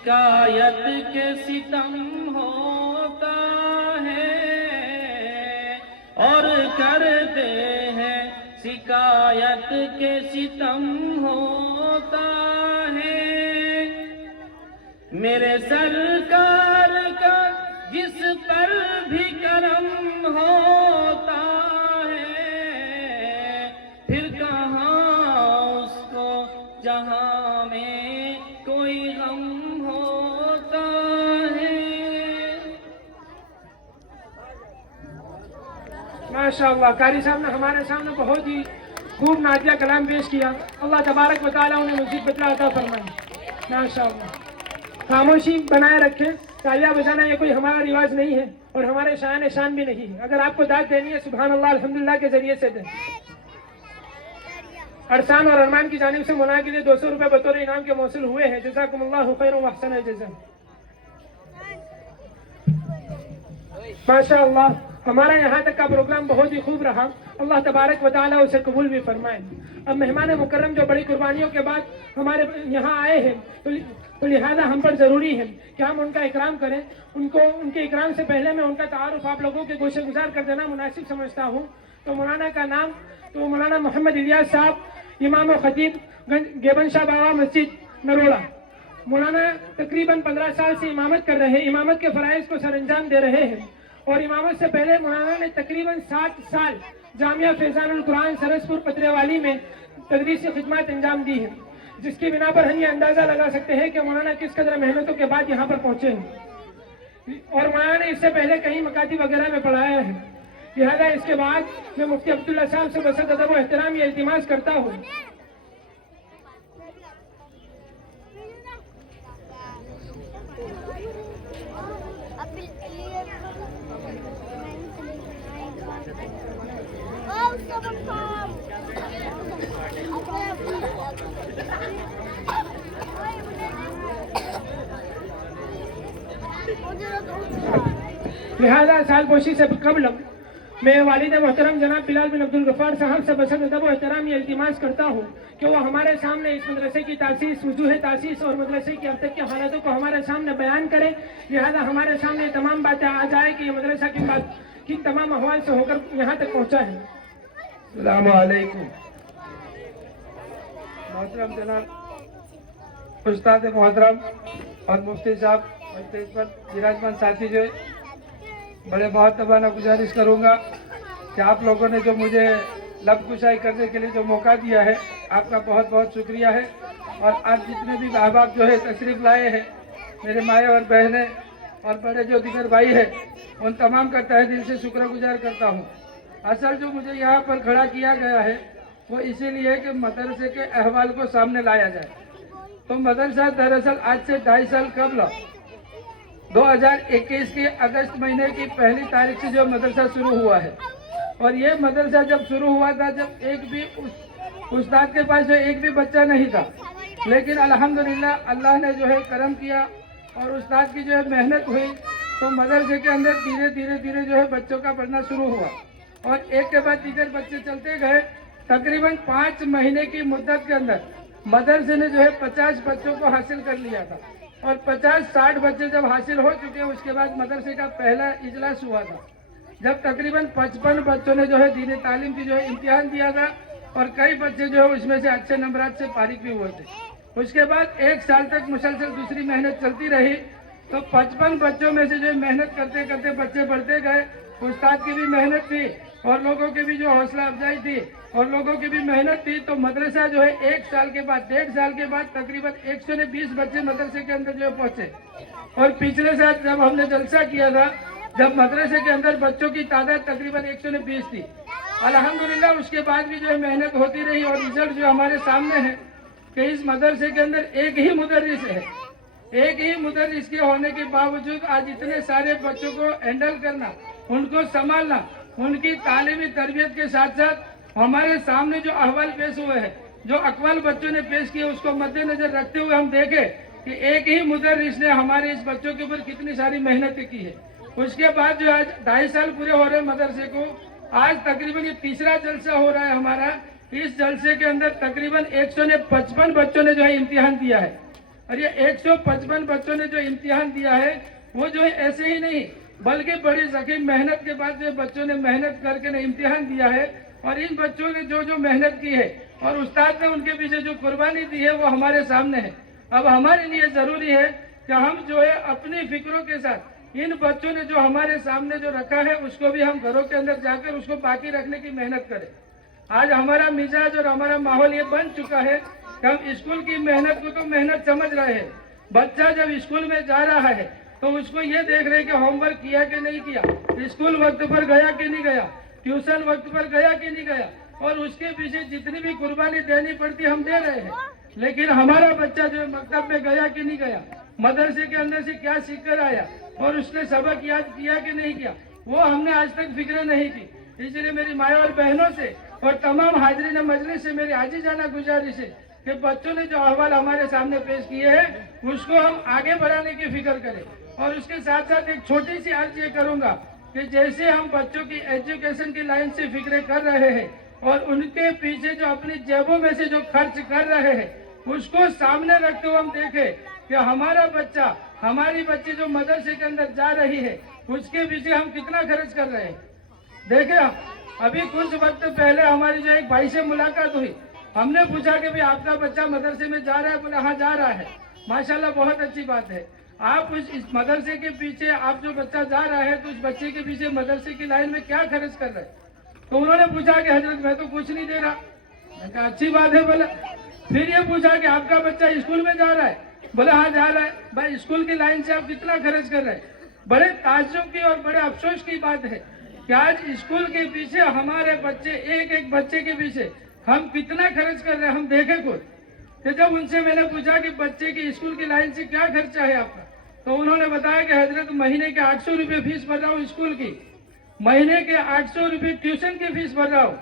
शिकायत के सितम होता है और करते हैं शिकायत के सितम होता है। मेरे सरकार का जिस पर भी करम होता है, फिर कहाँ उसको जहाँ में कोई गम होता है। माशाअल्लाह, कारी साहब ने हमारे सामने बहुत ही खूब नातिया कलाम पेश किया। अल्लाह तबारक व तआला उन्हें मज़ीद बदला अता फरमाए। माशाअल्लाह, खामोशी बनाए रखें। तालियां बजाना ये कोई हमारा रिवाज नहीं है और हमारे शान शान भी नहीं है। अगर आपको दाद देनी है सुभान अल्लाह अल्हम्दुलिल्लाह के जरिए से दें। अरसान और अरमान की जानिब से मुना के लिए 200 रुपए बतौर इनाम के मौसूल हुए हैं। जज़ाकुमुल्लाहु खैरन व अहसन जज़ा। माशाअल्लाह, हमारा यहाँ तक का प्रोग्राम बहुत ही खूब रहा। अल्लाह तबारक व तआला उसे कबूल भी फरमाए। अब मेहमान मुकर्रम जो बड़ी कुर्बानियों के बाद हमारे यहाँ आए हैं तो लिहाजा हम पर ज़रूरी है कि हम उनका इकराम करें। उनके इकराम से पहले मैं उनका तारुफ आप लोगों के गोशे गुजार कर देना मुनासिब समझता हूँ। तो मौलाना का नाम तो मौलाना मोहम्मद इलियास साहब, इमाम व खतीब गेबन शाह बाबा मस्जिद नरोड़ा। मौलाना तकरीबन 15 साल से इमामत कर रहे हैं, इमामत के फ़राइज़ को सरअंजाम दे रहे हैं। और इमामत से पहले मौलाना ने तकरीबन 60 साल जामिया फैज़ानुल कुरान सरसपुर पतरेवाली में तदरीसी खिदमत अंजाम दी है, जिसकी बिना पर हम ये अंदाज़ा लगा सकते हैं कि मौलाना किस कदर मेहनतों के बाद यहाँ पर पहुँचे हैं। और मौलाना ने इससे पहले कहीं मकाती वगैरह में पढ़ाया है। लिहाजा इसके बाद मैं मुफ्ती अब्दुल्ला साहब से बसत अदब व एहतराम ये इल्तिमास करता हूँ लिहाजा सालपोशी से कबल मैं वालिद मोहतरम जनाब बिलाल बिन अब्दुल गफ्फार साहब से बसत अदब व एहतराम ये इल्तिमास करता हूँ कि वो हमारे सामने इस मदरसे की तासीस, वजूह तासीस और मदरसे की अब तक की हालातों को हमारे सामने बयान करें। लिहाजा हमारे सामने तमाम बातें आ जाए कि ये मदरसा किन तमाम अहवाल से होकर यहाँ तक पहुँचा है। अस्सलामु अलैकुम। मोहतरम जनाब उस्ताद मोहतरम और मुफ्ती साहब और स्टेज पर विराजमान साथी जो बड़े मुहतबाना गुजारिश करूँगा कि आप लोगों ने जो मुझे लब कुशाई करने के लिए जो मौका दिया है, आपका बहुत बहुत शुक्रिया है। और आज जितने भी अहबाब जो है तशरीफ़ लाए हैं, मेरे माए और बहनें और बड़े जो दिगर भाई हैं, उन तमाम का तहे दिल से शुक्रगुजार करता हूँ। असल जो मुझे यहाँ पर खड़ा किया गया है वो इसीलिए कि मदरसे के अहवाल को सामने लाया जाए। तो मदरसा दरअसल आज से 2.5 साल कबल 2021 के अगस्त महीने की 1 तारीख से जो मदरसा शुरू हुआ है। और ये मदरसा जब शुरू हुआ था, जब एक भी उस्ताद के पास जो एक भी बच्चा नहीं था, लेकिन अल्हम्दुलिल्लाह अल्लाह ने जो है करम किया और उस्ताद की जो है मेहनत हुई, तो मदरसे के अंदर धीरे धीरे धीरे जो है बच्चों का पढ़ना शुरू हुआ और एक के बाद दीगर बच्चे चलते गए। तकरीबन 5 महीने की मुद्दत के अंदर मदरसे ने जो है 50 बच्चों को हासिल कर लिया था और 50-60 बच्चे जब हासिल हो चुके, उसके बाद मदरसे का पहला इजलास हुआ था, जब तकरीबन 55 बच्चों ने जो है दीनी तालीम की जो है इम्तिहान दिया था और कई बच्चे जो है उसमें से अच्छे नंबरात से फारिग भी हुए थे। उसके बाद 1 साल तक मुसलसल दूसरी मेहनत चलती रही, तो 55 बच्चों में से जो मेहनत करते करते बच्चे बढ़ते गए। उस्ताद की भी मेहनत थी और लोगों की भी जो हौसला अफजाई थी और लोगों की भी मेहनत थी, तो मदरसा जो है 1 साल के बाद 1.5 साल के बाद तकरीबन 120 बच्चे मदरसे के अंदर जो है पहुंचे। और पिछले साल जब हमने जलसा किया था, जब मदरसे के अंदर बच्चों की तादाद तकरीबन 120 थी, अल्हम्दुलिल्लाह उसके बाद भी जो है मेहनत होती रही और रिजल्ट जो हमारे सामने है कि इस मदरसे के अंदर एक ही मुदर्रिस है। एक ही मुदर्रिस के होने के बावजूद आज इतने सारे बच्चों को हैंडल करना, उनको संभालना, उनकी तालीमी तरबियत के साथ साथ हमारे सामने जो अहवाल पेश हुए हैं, जो अकवाल बच्चों ने पेश किए, उसको मद्देनजर रखते हुए हम देखें कि एक ही मुदर्रिस ने हमारे इस बच्चों के ऊपर कितनी सारी मेहनत की है। उसके बाद जो आज 2.5 साल पूरे हो रहे मदरसे को, आज तकरीबन ये तीसरा जलसा हो रहा है हमारा। इस जलसे के अंदर तकरीबन 155 बच्चों ने जो है इम्तिहान दिया है। اور یہ 155 بچوں نے جو امتحان دیا ہے وہ جو ہے ایسے ہی نہیں بلکہ بڑی ذخیم محنت کے بعد جو بچوں نے محنت کر کے امتحان دیا ہے، اور ان بچوں نے جو محنت کی ہے اور استاد نے ان کے پیچھے جو قربانی دی ہے وہ ہمارے سامنے ہے۔ اب ہمارے لیے ضروری ہے کہ ہم جو ہے اپنی فکروں کے ساتھ ان بچوں نے جو ہمارے سامنے جو رکھا ہے اس کو بھی ہم گھروں کے اندر جا کر اس کو باقی رکھنے کی محنت کریں۔ آج ہمارا مزاج اور ہمارا ماحول یہ بن چکا ہے کہ ہم اسکول کی محنت کو تو محنت سمجھ رہے ہیں۔ بچہ جب اسکول میں جا رہا ہے تو اس کو یہ دیکھ رہے کہ ہوم ورک کیا کہ نہیں کیا، اسکول وقت پر گیا کہ نہیں گیا، ٹیوشن وقت پر گیا کہ نہیں گیا، اور اس کے پیچھے جتنی بھی قربانی دینی پڑتی ہم دے رہے ہیں۔ لیکن ہمارا بچہ جو مکتب میں گیا کہ نہیں گیا، مدرسے کے اندر سے کیا سیکھ کر آیا اور اس نے سبق یاد کیا کہ نہیں کیا، وہ ہم نے آج تک فکر نہیں کی۔ اس لیے میری مائیں اور بہنوں سے اور تمام حاضرین مجلس سے میری عاجزانہ گزارش ہے کہ بچوں نے جو احوال ہمارے سامنے پیش کیے ہیں اس کو ہم آگے بڑھانے کی فکر کریں۔ اور اس کے ساتھ ساتھ ایک چھوٹی سی عرض یہ کروں گا کہ جیسے ہم بچوں کی ایجوکیشن کی لائن سے فکریں کر رہے ہیں اور ان کے پیچھے جو اپنی جیبوں میں سے جو خرچ کر رہے ہیں اس کو سامنے رکھتے ہوئے ہم دیکھیں کہ ہمارا بچہ، ہماری بچی جو مدرسے کے اندر جا رہی ہے اس کے پیچھے ہم کتنا خرچ کر رہے ہیں۔ دیکھیں ابھی کچھ وقت پہلے ہماری جو ایک بھائی سے ملاقات ہوئی، ہم نے پوچھا کہ آپ کا بچہ مدرسے میں جا رہا ہے؟ بولے ہاں جا رہا ہے۔ ماشاءاللہ بہت اچھی بات ہے۔ آپ اس مدرسے کے پیچھے آپ جو بچہ جا رہا ہے تو اس بچے کے پیچھے مدرسے کی لائن میں کیا خرچ کر رہے ہیں؟ تو انہوں نے پوچھا کہ حضرت میں تو کچھ نہیں دے رہا۔ میں کہا اچھی بات ہے۔ بولا پھر یہ پوچھا کہ آپ کا بچہ اسکول میں جا رہا ہے؟ بولا ہاں جا رہا ہے۔ بھائی اسکول کی لائن سے آپ کتنا خرچ کر رہے ہیں؟ بڑے تعجب کی اور بڑے افسوس کی بات ہے کہ آج اسکول کے پیچھے ہمارے بچے، ایک ایک بچے کے پیچھے ہم کتنا خرچ کر رہے ہیں۔ ہم دیکھیں خود کہ جب ان سے میں نے پوچھا کہ بچے کی اسکول کی لائن سے کیا خرچہ ہے آپ کا، تو انہوں نے بتایا کہ حضرت مہینے کے 800 روپے فیس بھر رہا ہوں اسکول کی، مہینے کے 800 روپے ٹیوشن کی فیس بھر رہا ہوں،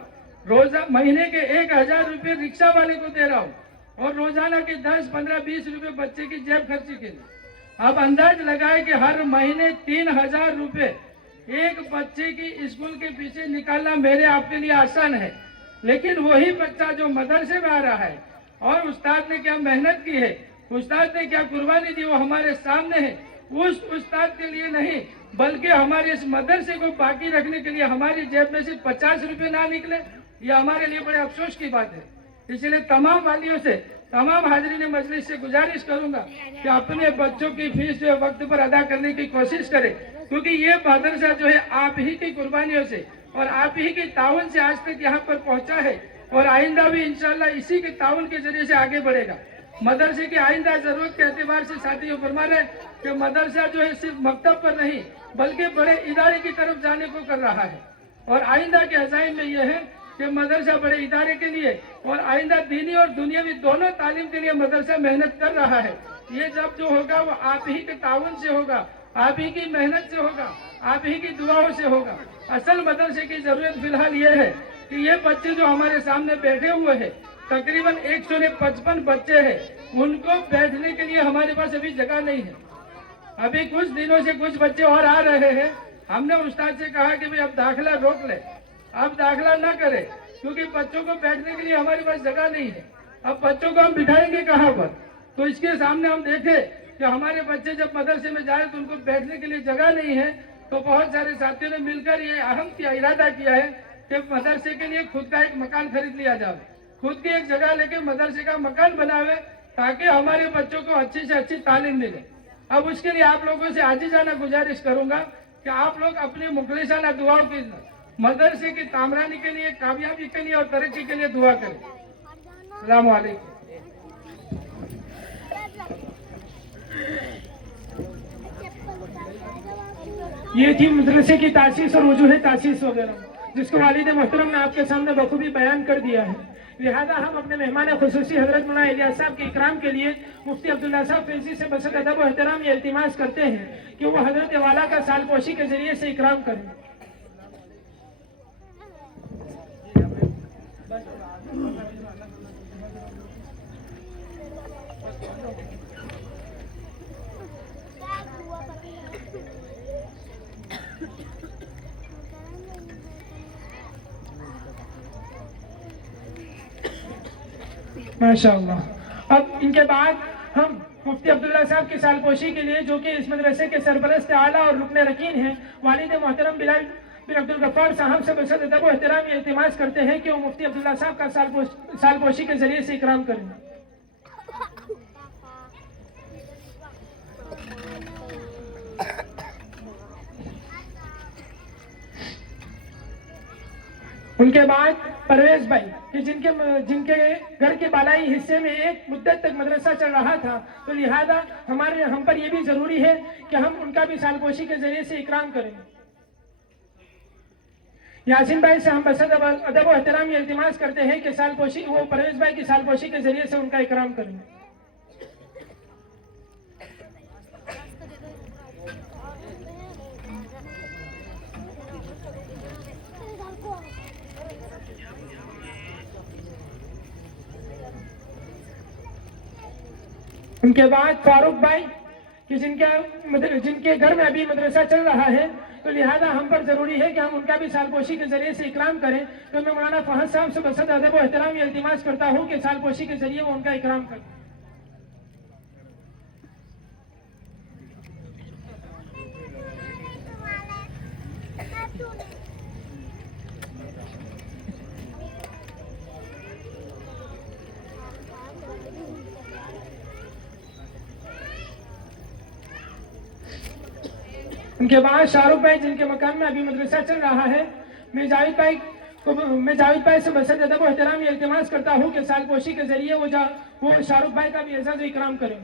روزہ مہینے کے 1000 روپے رکشہ والے کو دے رہا ہوں، اور روزانہ کے 10 15 20 روپے بچے کی جیب خرچی کے لیے۔ اب انداز لگائے کہ ہر مہینے 3000 روپے ایک بچے کی اسکول کے پیچھے نکالنا میرے آپ کے لیے آسان ہے، لیکن وہی بچہ جو مدرسے میں آ رہا ہے اور استاد نے کیا محنت کی ہے، استاد نے کیا قربانی دی، وہ ہمارے سامنے ہے۔ اس استاد کے لیے نہیں بلکہ ہمارے اس مدرسے کو باقی رکھنے کے لیے ہماری جیب میں سے 50 روپے نہ نکلے، یہ ہمارے لیے بڑے افسوس کی بات ہے۔ اس لیے تمام والیوں سے، تمام حاضرین مجلس سے گزارش کروں گا کہ اپنے بچوں کی فیس جو ہے وقت پر ادا کرنے کی کوشش کریں، کیونکہ یہ مدرسہ جو ہے آپ ہی کی قربانیوں سے اور آپ ہی کے تعاون سے آج تک یہاں پر پہنچا ہے، اور آئندہ بھی انشاءاللہ اسی کے تعاون کے ذریعے سے آگے بڑھے گا۔ مدرسے کی آئندہ ضرورت کے اعتبار سے ساتھیوں فرما رہے ہیں کہ مدرسہ جو ہے صرف مکتب پر نہیں بلکہ بڑے ادارے کی طرف جانے کو کر رہا ہے، اور آئندہ کے عزائم میں یہ ہے کہ مدرسہ بڑے ادارے کے لیے اور آئندہ دینی اور دنیاوی دونوں تعلیم کے لیے مدرسہ محنت کر رہا ہے۔ یہ جب جو ہوگا وہ آپ ہی کے تعاون سے ہوگا، آپ ہی کی محنت سے ہوگا، آپ ہی کی دعاؤں سے ہوگا۔ اصل مدرسے کی ضرورت فی الحال یہ ہے کہ یہ بچے جو ہمارے سامنے بیٹھے ہوئے ہیں تقریباً 155 بچے ہیں، ان کو بیٹھنے کے لیے ہمارے پاس ابھی جگہ نہیں ہے۔ ابھی کچھ دنوں سے کچھ بچے اور آ رہے ہیں، ہم نے استاد سے کہا کہ اب داخلہ روک لے، اب داخلہ نہ کرے، کیونکہ بچوں کو بیٹھنے کے لیے ہمارے پاس جگہ نہیں ہے۔ اب بچوں کو ہم بٹھائیں گے کہاں پر؟ تو اس کے سامنے ہم دیکھیں کہ ہمارے بچے جب مدرسے میں جائیں تو ان کو بیٹھنے کے لیے جگہ نہیں ہے، تو بہت سارے ساتھیوں نے مل کر یہ اہم ارادہ کیا ہے کہ مدرسے کے لیے خود کا ایک مکان خرید لیا جائے، خود کی ایک جگہ لے کے مدرسے کا مکان بناوے تاکہ ہمارے بچوں کو اچھی سے اچھی تعلیم ملے۔ اب اس کے لیے آپ لوگوں سے عاجزانہ گزارش کروں گا کہ آپ لوگ اپنی مخلصانہ دعاؤں کی مدرسے کی تعمیرانی کے لیے، کامیابی کے لیے اور ترقی کے لیے دعا کریں۔ السلام علیکم۔ یہ تھی مدرسے کی تاسیس اور وجوہ تاسیس وغیرہ، جس کو والد محترم نے آپ کے سامنے بخوبی بیان کر دیا ہے۔ لہذا ہم اپنے مہمان خصوصی حضرت مولانا الیاس صاحب کے اکرام کے لیے مفتی عبداللہ صاحب فیضی سے بسط ادب و احترام یہ التماس کرتے ہیں کہ وہ حضرت والا کا سال پوشی کے ذریعے سے اکرام کریں۔ ماشاءاللہ۔ اب ان کے بعد ہم مفتی عبداللہ صاحب کی سالپوشی کے لیے، جو کہ اس مدرسے کے سرپرست اعلیٰ اور رکن رکین ہیں، والد محترم بلال بن عبدالغفار صاحب سے بصد ادب و احترام یہ التماس کرتے ہیں کہ وہ مفتی عبداللہ صاحب کا سالپوشی کے ذریعے سے اکرام کریں۔ ان کے بعد پرویز بھائی کہ جن کے گھر کے بالائی حصے میں ایک مدت تک مدرسہ چل رہا تھا، تو لہذا ہم پر یہ بھی ضروری ہے کہ ہم ان کا بھی سالپوشی کے ذریعے سے اکرام کریں۔ یاسین بھائی سے ہم بصد ادب و احترام یہ التماس کرتے ہیں کہ وہ پرویز بھائی کی سالپوشی کے ذریعے سے ان کا اکرام کریں۔ ان کے بعد فاروق بھائی کہ جن کے گھر میں ابھی مدرسہ چل رہا ہے، تو لہذا ہم پر ضروری ہے کہ ہم ان کا بھی سالپوشی کے ذریعے سے اکرام کریں۔ تو میں مولانا فہد صاحب سے بصد ادب و احترام یہ التماس کرتا ہوں کہ سالپوشی کے ذریعے وہ ان کا اکرام کریں۔ ان کے بعد شاہ رخ بھائی جن کے مکان میں ابھی مدرسہ چل رہا ہے، میں جاوید بھائی سے بصد ادب و احترام یہ التماس کرتا ہوں کہ سالپوشی کے ذریعے وہ شاہ رخ بھائی کا بھی اعزاز و اکرام کریں۔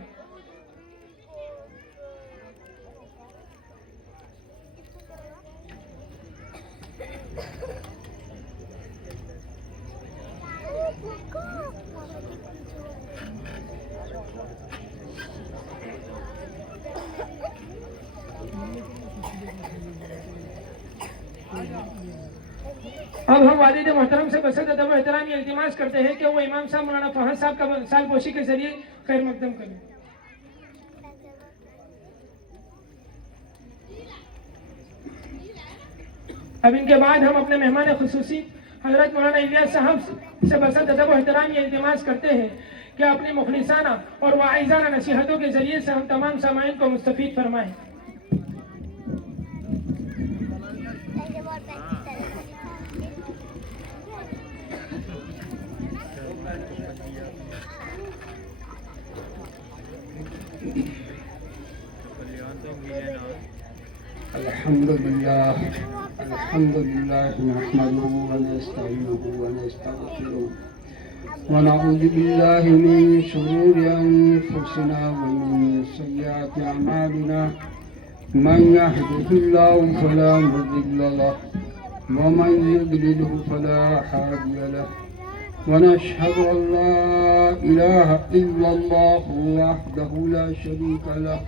اب ہم والد محترم سے بصد ادب و احترام یہ التماس کرتے ہیں کہ وہ امام صاحب مولانا فہد صاحب کا سالپوشی کے ذریعے خیر مقدم کریں۔ اب ان کے بعد ہم اپنے مہمان خصوصی حضرت مولانا الیاس صاحب سے بصد ادب و احترام یہ التماس کرتے ہیں کہ اپنی مخلصانہ اور واعظانہ نصیحتوں کے ذریعے سے ہم تمام سامعین کو مستفید فرمائیں۔ الحمد لله نحمده ونستعينه ونستغفره ونعوذ بالله من شرور أنفسنا ومن سيئات أعمالنا، من يهده الله فلا مضل له ومن يضلله فلا هادي له، ونشهد أن لا إله إلا الله وحده لا شريك له،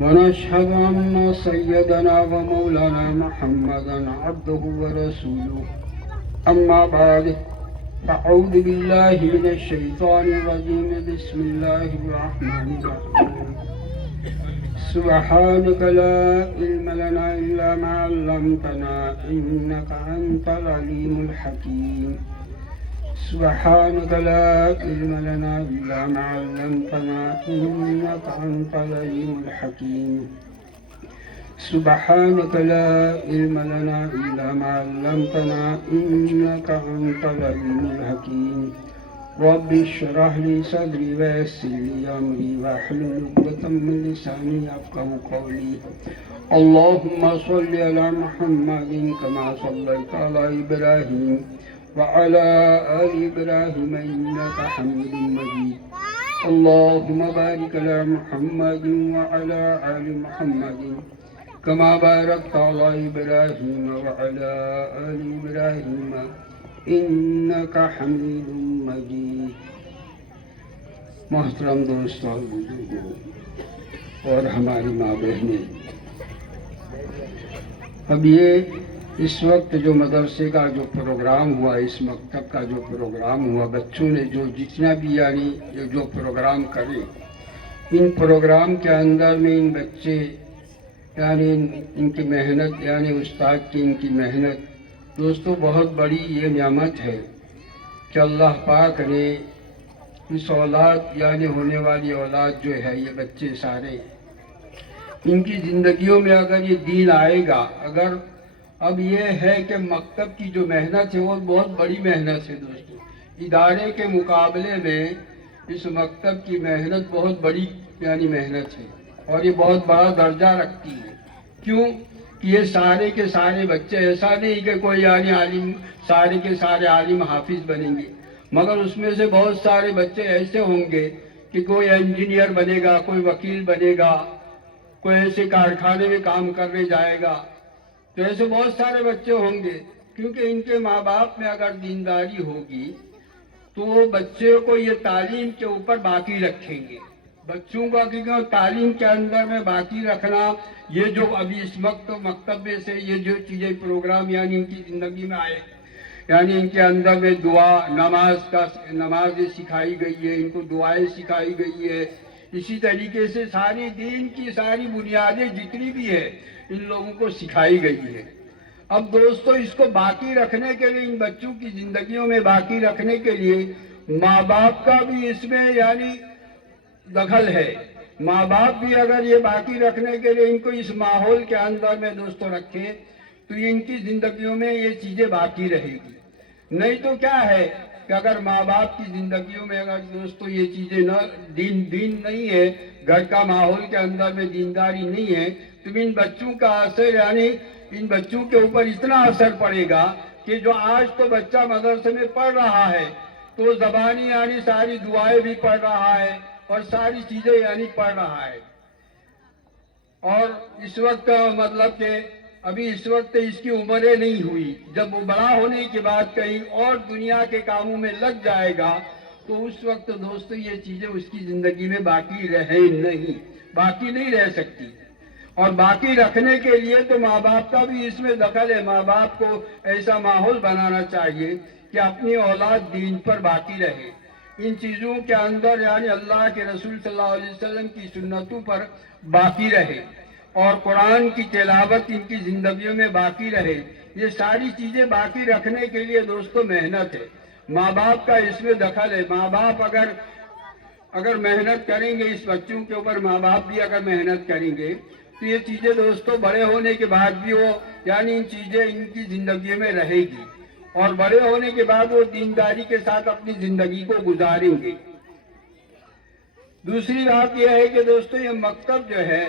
ونشهد أن سيدنا ومولانا محمدا عبده ورسوله. أما بعد، فأعوذ بالله من الشيطان الرجيم. بسم الله الرحمن الرحيم. سبحانك لا علم لنا إلا ما علمتنا إنك أنت العليم الحكيم. سبحانك لا علم لنا إلا ما علمتنا إنك أنت العليم الحكيم. سبحانك لا علم لنا إلا ما علمتنا إنك أنت العليم الحكيم. رب اشرح لي صدري ويسر لي أمري واحلل عقدة من لساني يفقهوا قولي. اللهم صل على محمد كما صليت على إبراهيم وعلى آل إبراهيم إنك حميد مجيد. اللهم بارك على محمد وعلى آل محمد كما باركت على إبراهيم وعلى آل إبراهيم إنك حميد مجيد. محترم دوستوں اور بزرگوں اور ہماری ماں بہنیں، اب یہ اس وقت جو مدرسے کا جو پروگرام ہوا، اس مکتب کا جو پروگرام ہوا، بچوں نے جو جتنا بھی جو پروگرام کرے، ان پروگرام کے اندر میں ان بچے ان کی محنت، استاد کی ان کی محنت، دوستو بہت بڑی یہ نعمت ہے کہ اللہ پاک نے اس اولاد یعنی ہونے والی اولاد جو ہے، یہ بچے سارے، ان کی زندگیوں میں اگر یہ دین آئے گا، اگر اب یہ ہے کہ مکتب کی جو محنت ہے وہ بہت بڑی محنت ہے دوستو، ادارے کے مقابلے میں اس مکتب کی محنت بہت بڑی یعنی محنت ہے، اور یہ بہت بڑا درجہ رکھتی ہے۔ کیوں کہ یہ سارے کے سارے بچے، ایسا نہیں کہ کوئی یعنی عالم، سارے کے سارے عالم حافظ بنیں گے، مگر اس میں سے بہت سارے بچے ایسے ہوں گے کہ کوئی انجینئر بنے گا، کوئی وکیل بنے گا، کوئی ایسے کارخانے میں کام کرنے جائے گا، تو ایسے بہت سارے بچے ہوں گے، کیونکہ ان کے ماں باپ میں اگر دینداری ہوگی تو وہ بچے کو یہ تعلیم کے اوپر باقی رکھیں گے۔ بچوں کو کیونکہ تعلیم کے اندر میں باقی رکھنا، یہ جو ابھی اس وقت مکتب میں سے یہ جو چیزیں پروگرام یعنی ان کی زندگی میں آئے، یعنی ان کے اندر میں دعا، نماز سکھائی گئی ہے، ان کو دعائیں سکھائی گئی ہے، اسی طریقے سے ساری دین کی ساری بنیادیں جتنی بھی ہے ان لوگوں کو سکھائی گئی ہے۔ اب دوستو اس کو باقی رکھنے کے لیے، ان بچوں کی زندگیوں میں باقی رکھنے کے لیے ماں باپ کا بھی اس میں یعنی دخل ہے۔ ماں باپ بھی اگر یہ باقی رکھنے کے لیے ان کو اس ماحول کے اندر میں دوستو رکھیں تو ان کی زندگیوں میں یہ چیزیں باقی رہے گی۔ نہیں تو کیا ہے کہ اگر ماں باپ کی زندگیوں میں اگر دوستو یہ چیزیں نہ دین نہیں ہے، گھر کا ماحول کے اندر میں دینداری نہیں ہے، تو ان بچوں کا اثر یعنی ان بچوں کے اوپر اتنا اثر پڑے گا کہ جو آج تو بچہ مدرسے میں پڑھ رہا ہے تو زبانی یعنی ساری دعائیں بھی پڑھ رہا ہے اور ساری چیزیں یعنی پڑھ رہا ہے، اور اس وقت مطلب کہ ابھی اس وقت اس کی عمریں نہیں ہوئی، جب وہ بڑا ہونے کے بعد کہیں اور دنیا کے کاموں میں لگ جائے گا تو اس وقت دوستو یہ چیزیں اس کی زندگی میں باقی باقی نہیں رہ سکتی۔ اور باقی رکھنے کے لیے تو ماں باپ کا بھی اس میں دخل ہے۔ ماں باپ کو ایسا ماحول بنانا چاہیے کہ اپنی اولاد دین پر باقی رہے، ان چیزوں کے اندر یعنی اللہ کے رسول صلی اللہ علیہ وسلم کی سنتوں پر باقی رہے، اور قرآن کی تلاوت ان کی زندگیوں میں باقی رہے۔ یہ ساری چیزیں باقی رکھنے کے لیے دوستو محنت ہے، ماں باپ کا اس میں دخل ہے۔ ماں باپ اگر محنت کریں گے اس بچوں کے اوپر، ماں باپ بھی اگر محنت کریں گے تو یہ چیزیں دوستو بڑے ہونے کے بعد بھی وہ یعنی ان چیزیں ان کی زندگی میں رہے گی، اور بڑے ہونے کے بعد وہ دینداری کے ساتھ اپنی زندگی کو گزاریں گے۔ دوسری بات یہ ہے کہ دوستو یہ مکتب جو ہے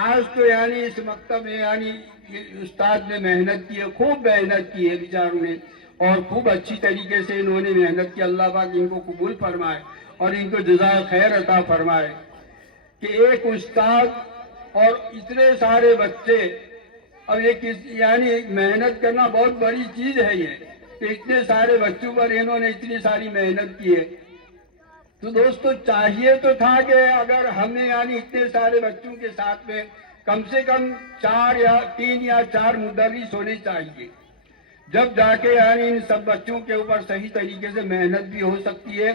آج تو یعنی اس مکتب میں یعنی استاد نے محنت کی ہے، خوب محنت کی ہے بیچاروں نے، اور خوب اچھی طریقے سے انہوں نے محنت کی۔ اللہ پاک ان کو قبول فرمائے اور ان کو جزائے خیر عطا فرمائے کہ ایک استاد اور اتنے سارے بچے، اب یہ یعنی محنت کرنا بہت بڑی چیز ہے یہ کہ اتنے سارے بچوں پر انہوں نے اتنی ساری محنت کی ہے۔ تو دوستو چاہیے تو تھا کہ اگر ہمیں یعنی اتنے سارے بچوں کے ساتھ میں کم سے کم 3 یا 4 مدرس ہونے چاہیے، جب جا کے یعنی ان سب بچوں کے اوپر صحیح طریقے سے محنت بھی ہو سکتی ہے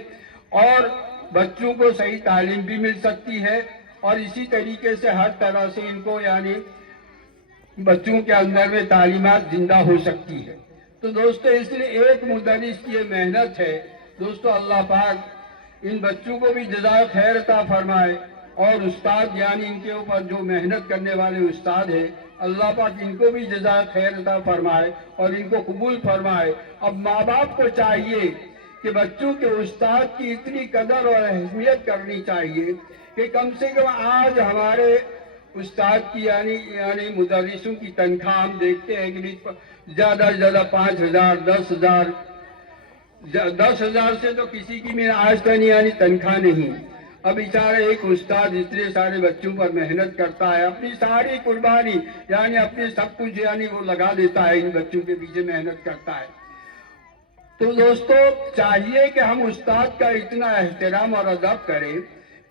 اور بچوں کو صحیح تعلیم بھی مل سکتی ہے، اور اسی طریقے سے ہر طرح سے ان کو یعنی بچوں کے اندر میں تعلیمات زندہ ہو سکتی ہے۔ تو دوستو اس لیے ایک مدرس کی یہ محنت ہے۔ دوستو اللہ پاک ان بچوں کو بھی جزائے خیر عطا فرمائے، اور استاد یعنی ان کے اوپر جو محنت کرنے والے استاد ہیں اللہ پاک ان کو بھی جزائے خیر عطا فرمائے اور ان کو قبول فرمائے۔ اب ماں باپ کو چاہیے کہ بچوں کے استاد کی اتنی قدر اور اہمیت کرنی چاہیے کہ کم سے کم آج ہمارے استاد کی یعنی مدرسوں کی تنخواہ ہم دیکھتے ہیں کہ زیادہ سے زیادہ 5,000 10,000 سے تو کسی کی میں آج تک یعنی تنخواہ نہیں۔ اب بیچارہ ایک استاد اتنے سارے بچوں پر محنت کرتا ہے، اپنی ساری قربانی یعنی اپنے سب کچھ یعنی وہ لگا دیتا ہے، ان بچوں کے پیچھے محنت کرتا ہے۔ تو دوستو چاہیے کہ ہم استاد کا اتنا احترام اور ادب کریں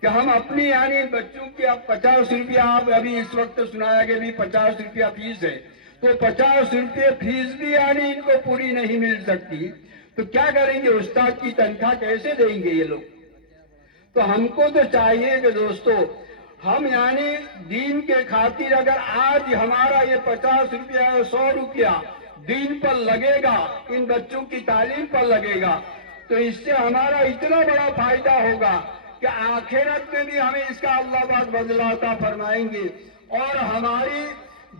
کہ ہم اپنی یعنی بچوں کی اب 50 روپیہ، آپ ابھی اس وقت سنایا کہ بھی 50 روپیہ فیس ہے، تو 50 روپے فیس بھی یعنی ان کو پوری نہیں مل سکتی، تو کیا کریں گے؟ استاد کی تنخواہ کیسے دیں گے یہ لوگ؟ تو ہم کو تو چاہیے کہ دوستو ہم یعنی دین کے خاطر اگر آج ہمارا یہ 50 روپیہ یا 100 روپیہ دین پر لگے گا، ان بچوں کی تعلیم پر لگے گا، تو اس سے ہمارا اتنا بڑا فائدہ ہوگا کہ آخرت میں بھی ہمیں اس کا اللہ پاک بدلہ عطا فرمائیں گے، اور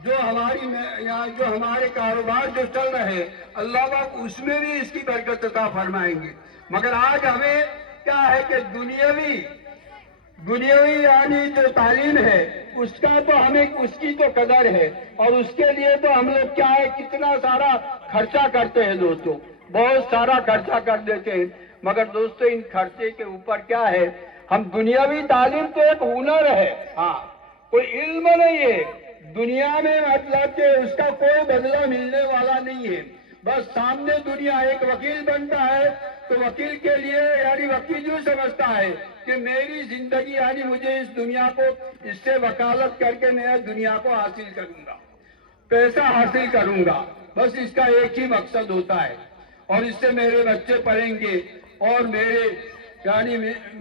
جو ہمارے کاروبار جو چل رہے اللہ پاک اس میں بھی اس کی برکت عطا فرمائیں گے۔ مگر آج ہمیں کیا ہے کہ دنیاوی یعنی جو تعلیم ہے اس کی تو قدر ہے، اور اس کے لیے تو ہم لوگ کیا ہے کتنا سارا خرچہ کرتے ہیں دوستو، بہت سارا خرچہ کر دیتے ہیں۔ مگر دوستو ان خرچے کے اوپر کیا ہے، ہم دنیاوی تعلیم تو ایک ہنر ہے، ہاں کوئی علم نہیں ہے دنیا میں، مطلب کہ اس کا کوئی بدلہ ملنے والا نہیں ہے۔ بس سامنے دنیا ایک وکیل بنتا ہے تو وکیل کے لیے یعنی وکیل یوں سمجھتا ہے کہ میری زندگی یعنی مجھے اس دنیا کو اس سے وکالت کر کے میں دنیا کو حاصل کروں گا، پیسہ حاصل کروں گا، بس اس کا ایک ہی مقصد ہوتا ہے، اور اس سے میرے بچے پڑھیں گے اور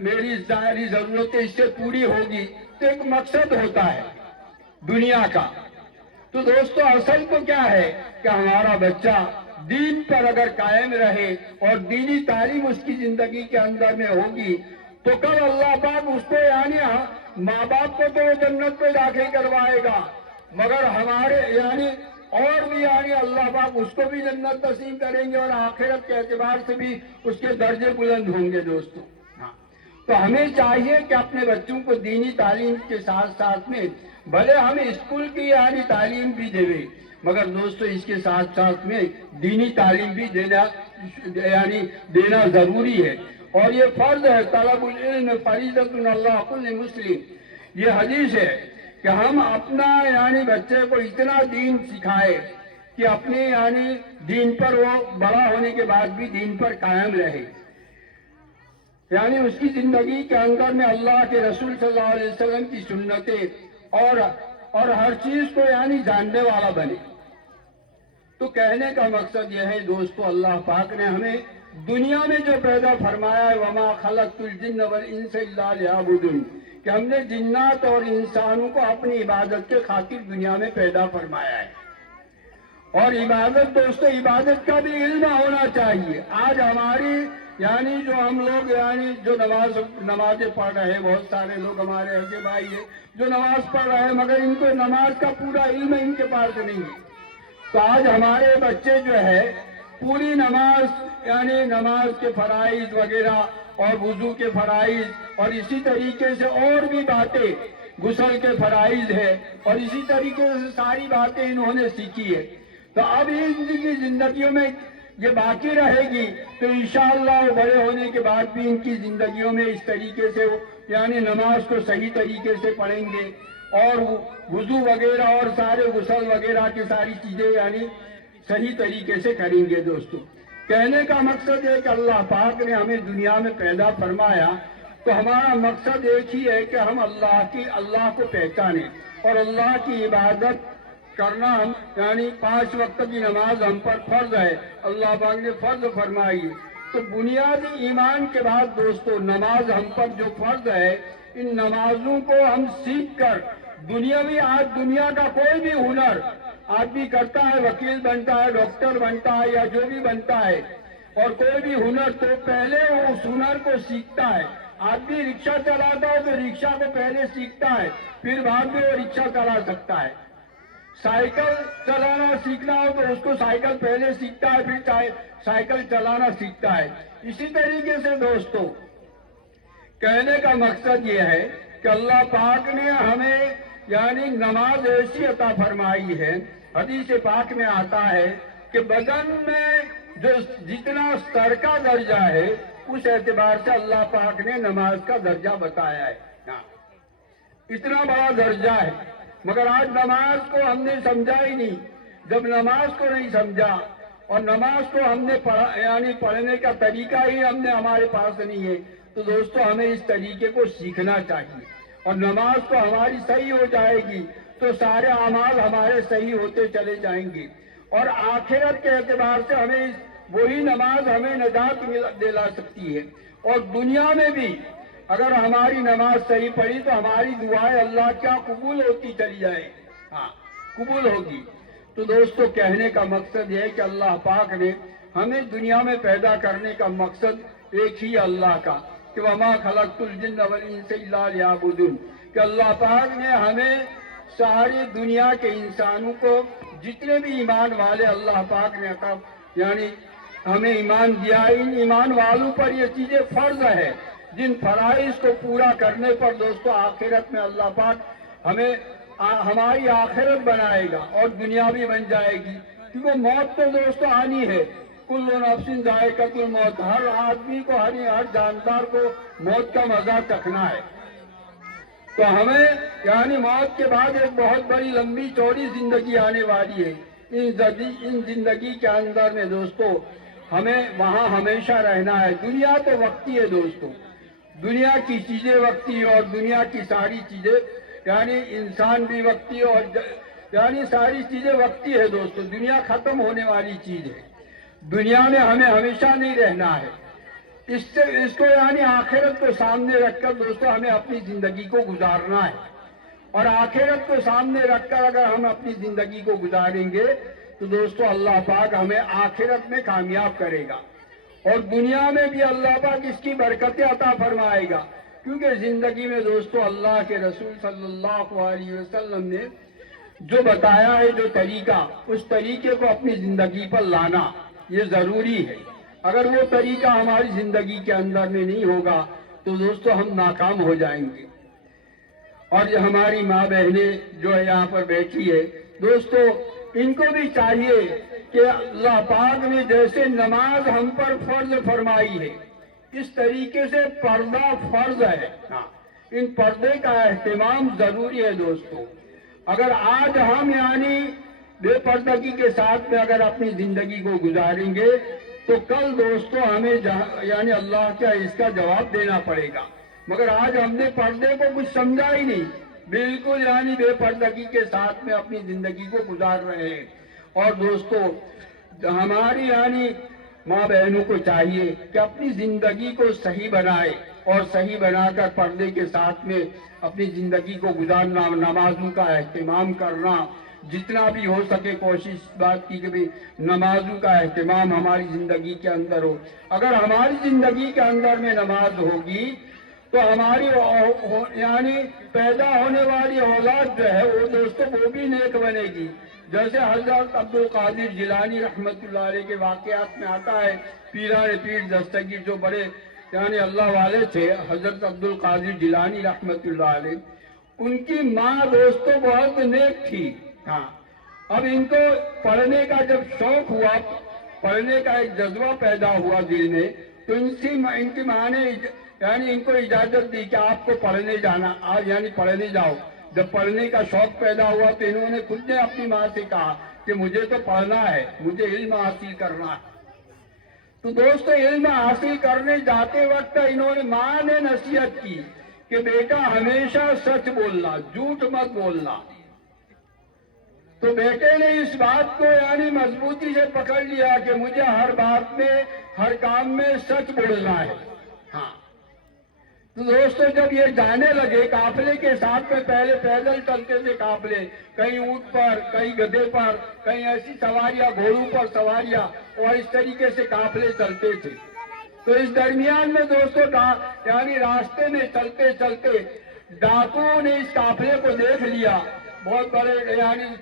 میری ظاہری ضرورتیں اس سے پوری ہوگی، تو ایک مقصد ہوتا ہے دنیا کا۔ تو دوستو اصل تو کیا ہے کہ ہمارا بچہ دین پر اگر قائم رہے اور دینی تعلیم اس کی زندگی کے اندر میں ہوگی تو کل اللہ پاک اس کو یعنی ماں باپ کو تو وہ جنت میں داخل کروائے گا، مگر ہمارے اور بھی اللہ پاک اس کو بھی جنت نصیب کریں گے، اور آخرت کے اعتبار سے بھی اس کے درجے بلند ہوں گے دوستو۔ تو ہمیں چاہیے کہ اپنے بچوں کو دینی تعلیم کے ساتھ ساتھ میں بھلے ہم اسکول کی تعلیم بھی دیں، مگر دوستو اس کے ساتھ ساتھ میں دینی تعلیم بھی دینا ضروری ہے، اور یہ فرض ہے۔ طلب العلم فریضۃ علی کل مسلم، یہ حدیث ہے کہ ہم اپنا بچے کو اتنا دین سکھائے کہ اپنے دین پر وہ بڑا ہونے کے بعد بھی دین پر قائم رہے، اس کی زندگی کے اندر میں اللہ کے رسول صلی اللہ علیہ وسلم کی سنتیں اور ہر چیز کو جاننے والا بنے۔ تو کہنے کا مقصد یہ ہے دوستو، اللہ پاک نے ہمیں دنیا میں جو پیدا فرمایا ہے وما خلقت الجن والانس الا لیعبدون، کہ ہم نے جنات اور انسانوں کو اپنی عبادت کے خاطر دنیا میں پیدا فرمایا ہے، اور عبادت دوستو عبادت کا بھی علم ہونا چاہیے۔ آج ہماری جو ہم لوگ جو نمازیں پڑھ رہے ہیں، بہت سارے لوگ ہمارے ایسے بھائی ہیں جو نماز پڑھ رہے ہیں مگر ان کو نماز کا پورا علم ان کے پاس نہیں ہے۔ تو آج ہمارے بچے جو ہے پوری نماز نماز کے فرائض وغیرہ اور وضو کے فرائض اور اسی طریقے سے اور بھی باتیں، غسل کے فرائض ہے اور اسی طریقے سے ساری باتیں انہوں نے سیکھی ہے۔ تو اب ان کی زندگیوں میں یہ باقی رہے گی تو انشاءاللہ وہ بڑے ہونے کے بعد بھی ان کی زندگیوں میں اس طریقے سے نماز کو صحیح طریقے سے پڑھیں گے، اور وضو وغیرہ اور سارے غسل وغیرہ کی ساری چیزیں صحیح طریقے سے کریں گے دوستو۔ کہنے کا مقصد ہے کہ اللہ پاک نے ہمیں دنیا میں پیدا فرمایا تو ہمارا مقصد ایک ہی ہے کہ ہم اللہ کو پہچانیں اور اللہ کی عبادت کرنا، ہم 5 وقت کی نماز ہم پر فرض ہے، اللہ پاک نے فرض فرمائی۔ تو بنیادی ایمان کے بعد دوستو نماز ہم پر جو فرض ہے، ان نمازوں کو ہم سیکھ کر آج دنیا کا کوئی بھی ہنر آدمی کرتا ہے، وکیل بنتا ہے، ڈاکٹر بنتا ہے یا جو بھی بنتا ہے، اور کوئی بھی ہنر تو پہلے وہ اس ہنر کو سیکھتا ہے۔ آدمی رکشہ چلاتا ہے تو رکشہ کو پہلے سیکھتا ہے، پھر بعد میں وہ رکشہ چلا سکتا ہے۔ سائیکل چلانا سیکھنا ہو تو اس کو سائیکل پہلے سیکھتا ہے، پھر سائیکل چلانا سیکھتا ہے۔ اسی طریقے سے دوستو کہنے کا مقصد یہ ہے کہ اللہ پاک نے ہمیں نماز ایسی عطا فرمائی ہے، حدیث پاک میں آتا ہے کہ بدن میں جو جتنا سر کا درجہ ہے اس اعتبار سے اللہ پاک نے نماز کا درجہ بتایا ہے، اتنا بڑا درجہ ہے۔ مگر آج نماز کو ہم نے سمجھا ہی نہیں۔ جب نماز کو نہیں سمجھا اور نماز کو ہم نے پڑھنے کا طریقہ ہی ہمارے پاس نہیں ہے تو دوستو ہمیں اس طریقے کو سیکھنا چاہیے، اور نماز تو ہماری صحیح ہو جائے گی تو سارے اعمال ہمارے صحیح ہوتے چلے جائیں گے، اور آخرت کے اعتبار سے ہمیں وہی نماز ہمیں نجات دلا سکتی ہے، اور دنیا میں بھی اگر ہماری نماز صحیح پڑھی تو ہماری دعائیں اللہ کیا قبول ہوتی چلی جائے، قبول ہوگی۔ تو دوستو کہنے کا مقصد یہ ہے کہ اللہ پاک نے ہمیں دنیا میں پیدا کرنے کا مقصد ایک ہی اللہ کا کہ وَمَا خَلَقْتُ الْجِنَّ وَالْإِنسَ إِلَّا لِيَعْبُدُونِ کہ اللہ پاک نے ہمیں ساری دنیا کے انسانوں کو جتنے بھی ایمان والے اللہ پاک نے یعنی ہمیں ایمان دیا، ان ایمان والوں پر یہ چیزیں فرض ہے جن فرائض کو پورا کرنے پر دوستو آخرت میں اللہ پاک ہماری آخرت بنائے گا اور دنیا بھی بن جائے گی، کیونکہ موت تو دوستو آنی ہے، کل نفس ذائقۃ الموت، ہر آدمی کو ہر جاندار کو موت کا مزہ چکھنا ہے۔ تو ہمیں یعنی موت کے بعد ایک بہت بڑی لمبی چوڑی زندگی آنے والی ہے، ان زندگی کے اندر میں دوستو ہمیں وہاں ہمیشہ رہنا ہے۔ دنیا تو وقتی ہے دوستو، دنیا کی چیزیں وقتی اور دنیا کی ساری چیزیں یعنی انسان بھی وقتی اور یعنی ساری چیزیں وقتی ہے دوستو، دنیا ختم ہونے والی چیز ہے، دنیا میں ہمیں ہمیشہ نہیں رہنا ہے۔ اس کو یعنی آخرت کو سامنے رکھ کر دوستو ہمیں اپنی زندگی کو گزارنا ہے، اور آخرت کو سامنے رکھ کر اگر ہم اپنی زندگی کو گزاریں گے تو دوستو اللہ پاک ہمیں آخرت میں کامیاب کرے گا، اور دنیا میں بھی اللہ پاک اس کی برکتیں عطا فرمائے گا، کیونکہ زندگی میں دوستو اللہ کے رسول صلی اللہ علیہ وسلم نے جو بتایا ہے جو طریقہ، اس طریقے کو اپنی زندگی پر لانا یہ ضروری ہے۔ اگر وہ طریقہ ہماری زندگی کے اندر میں نہیں ہوگا تو دوستو ہم ناکام ہو جائیں گے۔ اور جو ہماری ماں بہنیں جو ہے یہاں پر بیٹھی ہے دوستو، ان کو بھی چاہیے کہ اللہ پاک نے جیسے نماز ہم پر فرض فرمائی ہے اس طریقے سے پردہ فرض ہے، ان پردے کا اہتمام ضروری ہے دوستو۔ اگر آج ہم یعنی بے پردگی کے ساتھ میں اگر اپنی زندگی کو گزاریں گے تو کل دوستو ہمیں یعنی اللہ کا اس کا جواب دینا پڑے گا، مگر آج ہم نے پردے کو کچھ سمجھا ہی نہیں، بالکل یعنی بے پردگی کے ساتھ میں اپنی زندگی کو گزار رہے ہیں۔ اور دوستو ہماری یعنی ماں بہنوں کو چاہیے کہ اپنی زندگی کو صحیح بنائے اور صحیح بنا کر پردے کے ساتھ میں اپنی زندگی کو گزارنا، نمازوں کا اہتمام کرنا، جتنا بھی ہو سکے کوشش بات کی کہ بھی نمازوں کا اہتمام ہماری زندگی کے اندر ہو۔ اگر ہماری زندگی کے اندر میں نماز ہوگی تو ہماری یعنی پیدا ہونے والی اولاد جو ہے وہ دوستو وہ بھی نیک بنے گی، جیسے حضرت عبدالقادر جیلانی رحمت اللہ علیہ کے واقعات میں آتا ہے، پیران پیر دستگیر جو بڑے یعنی اللہ والے تھے حضرت عبدالقادر جیلانی رحمت اللہ علیہ، ان کی ماں دوستو بہت نیک تھی۔ اب ان کو پڑھنے کا جب شوق ہوا، پڑھنے کا ایک جذبہ پیدا ہوا دل میں، تو ان کی ماں نے یعنی ان کو اجازت دی کہ آپ کو پڑھنے جانا، یعنی پڑھنے جاؤ۔ جب پڑھنے کا شوق پیدا ہوا تو انہوں نے خود نے اپنی ماں سے کہا کہ مجھے تو پڑھنا ہے، مجھے علم حاصل کرنا ہے۔ تو دوستو علم حاصل کرنے جاتے وقت انہوں نے ماں نے نصیحت کی کہ بیٹا ہمیشہ سچ بولنا، جھوٹ مت بولنا۔ تو بیٹے نے اس بات کو یعنی مضبوطی سے پکڑ لیا کہ مجھے ہر بات میں ہر کام میں سچ بولنا ہے۔ تو دوستو جب یہ جانے لگے قافلے کے ساتھ میں، پہلے پیدل چلتے تھے قافلے، کہیں اونٹ پر، کہیں گدھے پر، کہیں ایسی سواریاں گھوڑوں پر سواریاں، اور اس طریقے سے قافلے چلتے تھے۔ تو اس درمیان میں دوستو یعنی راستے میں چلتے چلتے ڈاکوؤں نے اس قافلے کو دیکھ لیا، بہت بڑے یعنی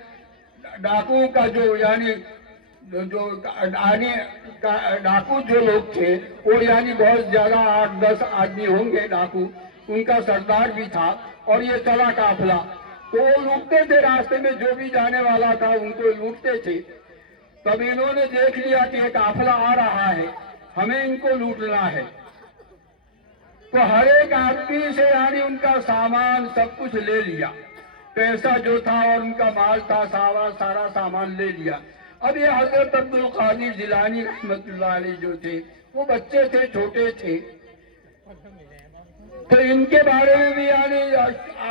ڈاکوؤں کا جو یعنی ڈاکو جو لوگ تھے وہ یعنی بہت زیادہ 8-10 آدمی ہوں گے ڈاکو، ان کا سردار بھی تھا، اور یہ چلا قافلہ، تو وہ لوٹتے تھے راستے میں، جو بھی جانے والا تھا ان کو لوٹتے تھے۔ تب انہوں نے دیکھ لیا کہ یہ قافلہ آ رہا ہے، ہمیں ان کو لوٹنا ہے، تو ہر ایک آدمی سے یعنی ان کا سامان سب کچھ لے لیا، پیسہ جو تھا اور ان کا مال تھا سارا سامان لے لیا۔ اب یہ حضرت عبدالقادر جیلانی رحمت اللہ علیہ جو تھے وہ بچے تھے، چھوٹے تھے، تو ان کے بارے میں بھی یعنی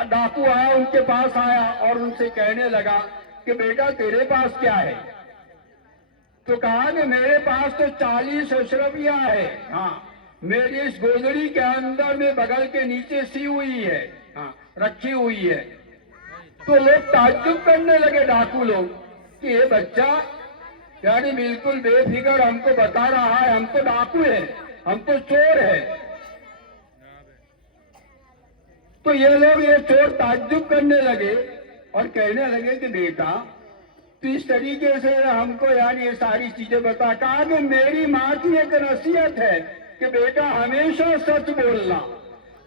ڈاکو آیا، ان کے پاس آیا اور ان سے کہنے لگا کہ بیٹا تیرے پاس کیا ہے؟ تو کہا کہ میرے پاس تو 40 اشرفیاں ہے، میری اس گودڑی کے اندر میں بغل کے نیچے سی ہوئی ہے، رکھی ہوئی ہے۔ تو لوگ تعجب کرنے لگے، ڈاکو لوگ کہ یہ بچہ یعنی بالکل بے فکر ہم کو بتا رہا ہے ہم تو ڈاکو ہے، ہم تو چور ہے. تو یہ لوگ یہ چور تعجب کرنے لگے اور کہنے لگے کہ بیٹا تو اس طریقے سے ہم کو یعنی یہ ساری چیزیں بتا. کہا کہ میری ماں کی ایک نصیحت ہے کہ بیٹا ہمیشہ سچ بولنا.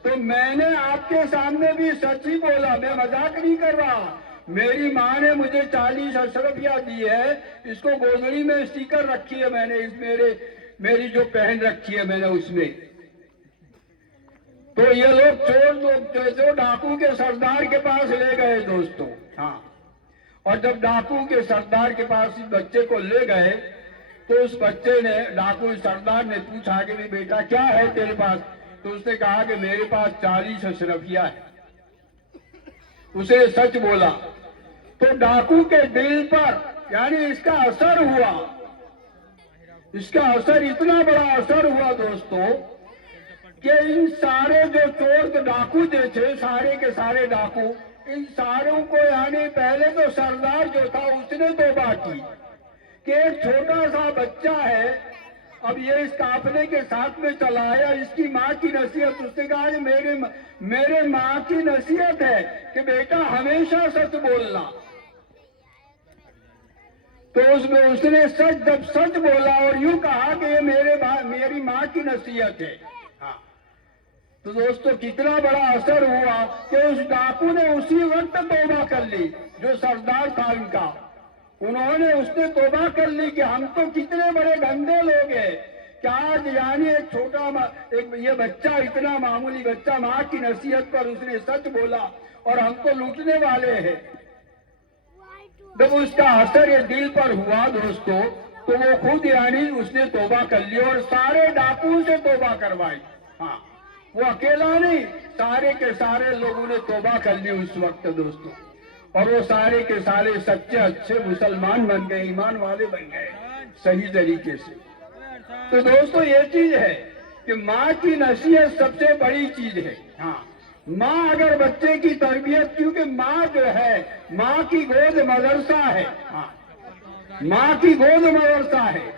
تو میں نے آپ کے سامنے بھی سچ ہی بولا، میں مذاق نہیں کر رہا. میری ماں نے مجھے 40 اشرفیہ دی ہے، اس کو گودڑی میں اسٹیکر رکھی ہے میں نے، میری جو پہن رکھی ہے میں نے اس میں. تو یہ لوگ چور جو ڈاکو کے سردار کے پاس لے گئے دوستوں. ہاں، اور جب ڈاکو کے سردار کے پاس اس بچے کو لے گئے تو اس بچے نے ڈاکو سردار نے پوچھا کہ بیٹا کیا ہے تیرے پاس؟ تو اس نے کہا کہ میرے پاس 40 اشرفیہ ہے. اسے سچ بولا. تو ڈاکو کے دل پر یعنی اس کا اثر ہوا، اس کا اثر اتنا بڑا اثر ہوا دوستوں کہ ان سارے جو چور ڈاکو تھے، سارے کے سارے ڈاکو، ان ساروں کو یعنی پہلے تو سردار جو تھا اس نے توبہ کی کہ ایک چھوٹا سا بچہ ہے، اب یہ اس قافلے کے ساتھ میں چلا آیا. اس کی ماں کی نصیحت، اس نے کہا کہ میرے ماں کی نصیحت ہے کہ بیٹا ہمیشہ سچ بولنا. تو اس نے جب سچ بولا اور یوں کہا کہ یہ میری ماں کی نصیحت ہے. تو دوستو کتنا بڑا اثر ہوا کہ اس ڈاکو نے اسی وقت توبہ کر لی. جو سردار تھا ان کا، اس نے توبہ کر لی کہ ہم تو کتنے بڑے گندے لوگ ہیں کہ آج یعنی ایک چھوٹا یہ بچہ، اتنا معمولی بچہ، ماں کی نصیحت پر اس نے سچ بولا اور ہم تو لوٹنے والے ہیں. جب اس کا اثر یہ دل پر ہوا دوستو تو وہ خود یعنی اس نے توبہ کر لی اور سارے ڈاکو سے توبہ کروائی. ہاں، وہ اکیلا نہیں، سارے کے سارے لوگوں نے توبہ کر لی اس وقت دوستو، اور وہ سارے کے سارے سچے اچھے مسلمان بن گئے، ایمان والے بن گئے صحیح طریقے سے. تو دوستو یہ چیز ہے کہ ماں کی نصیحت سب سے بڑی چیز ہے. ہاں، ماں اگر بچے کی تربیت، کیونکہ ماں جو ہے ماں کی گود مدرسہ ہے. ہاں، ماں کی گود مدرسہ ہے.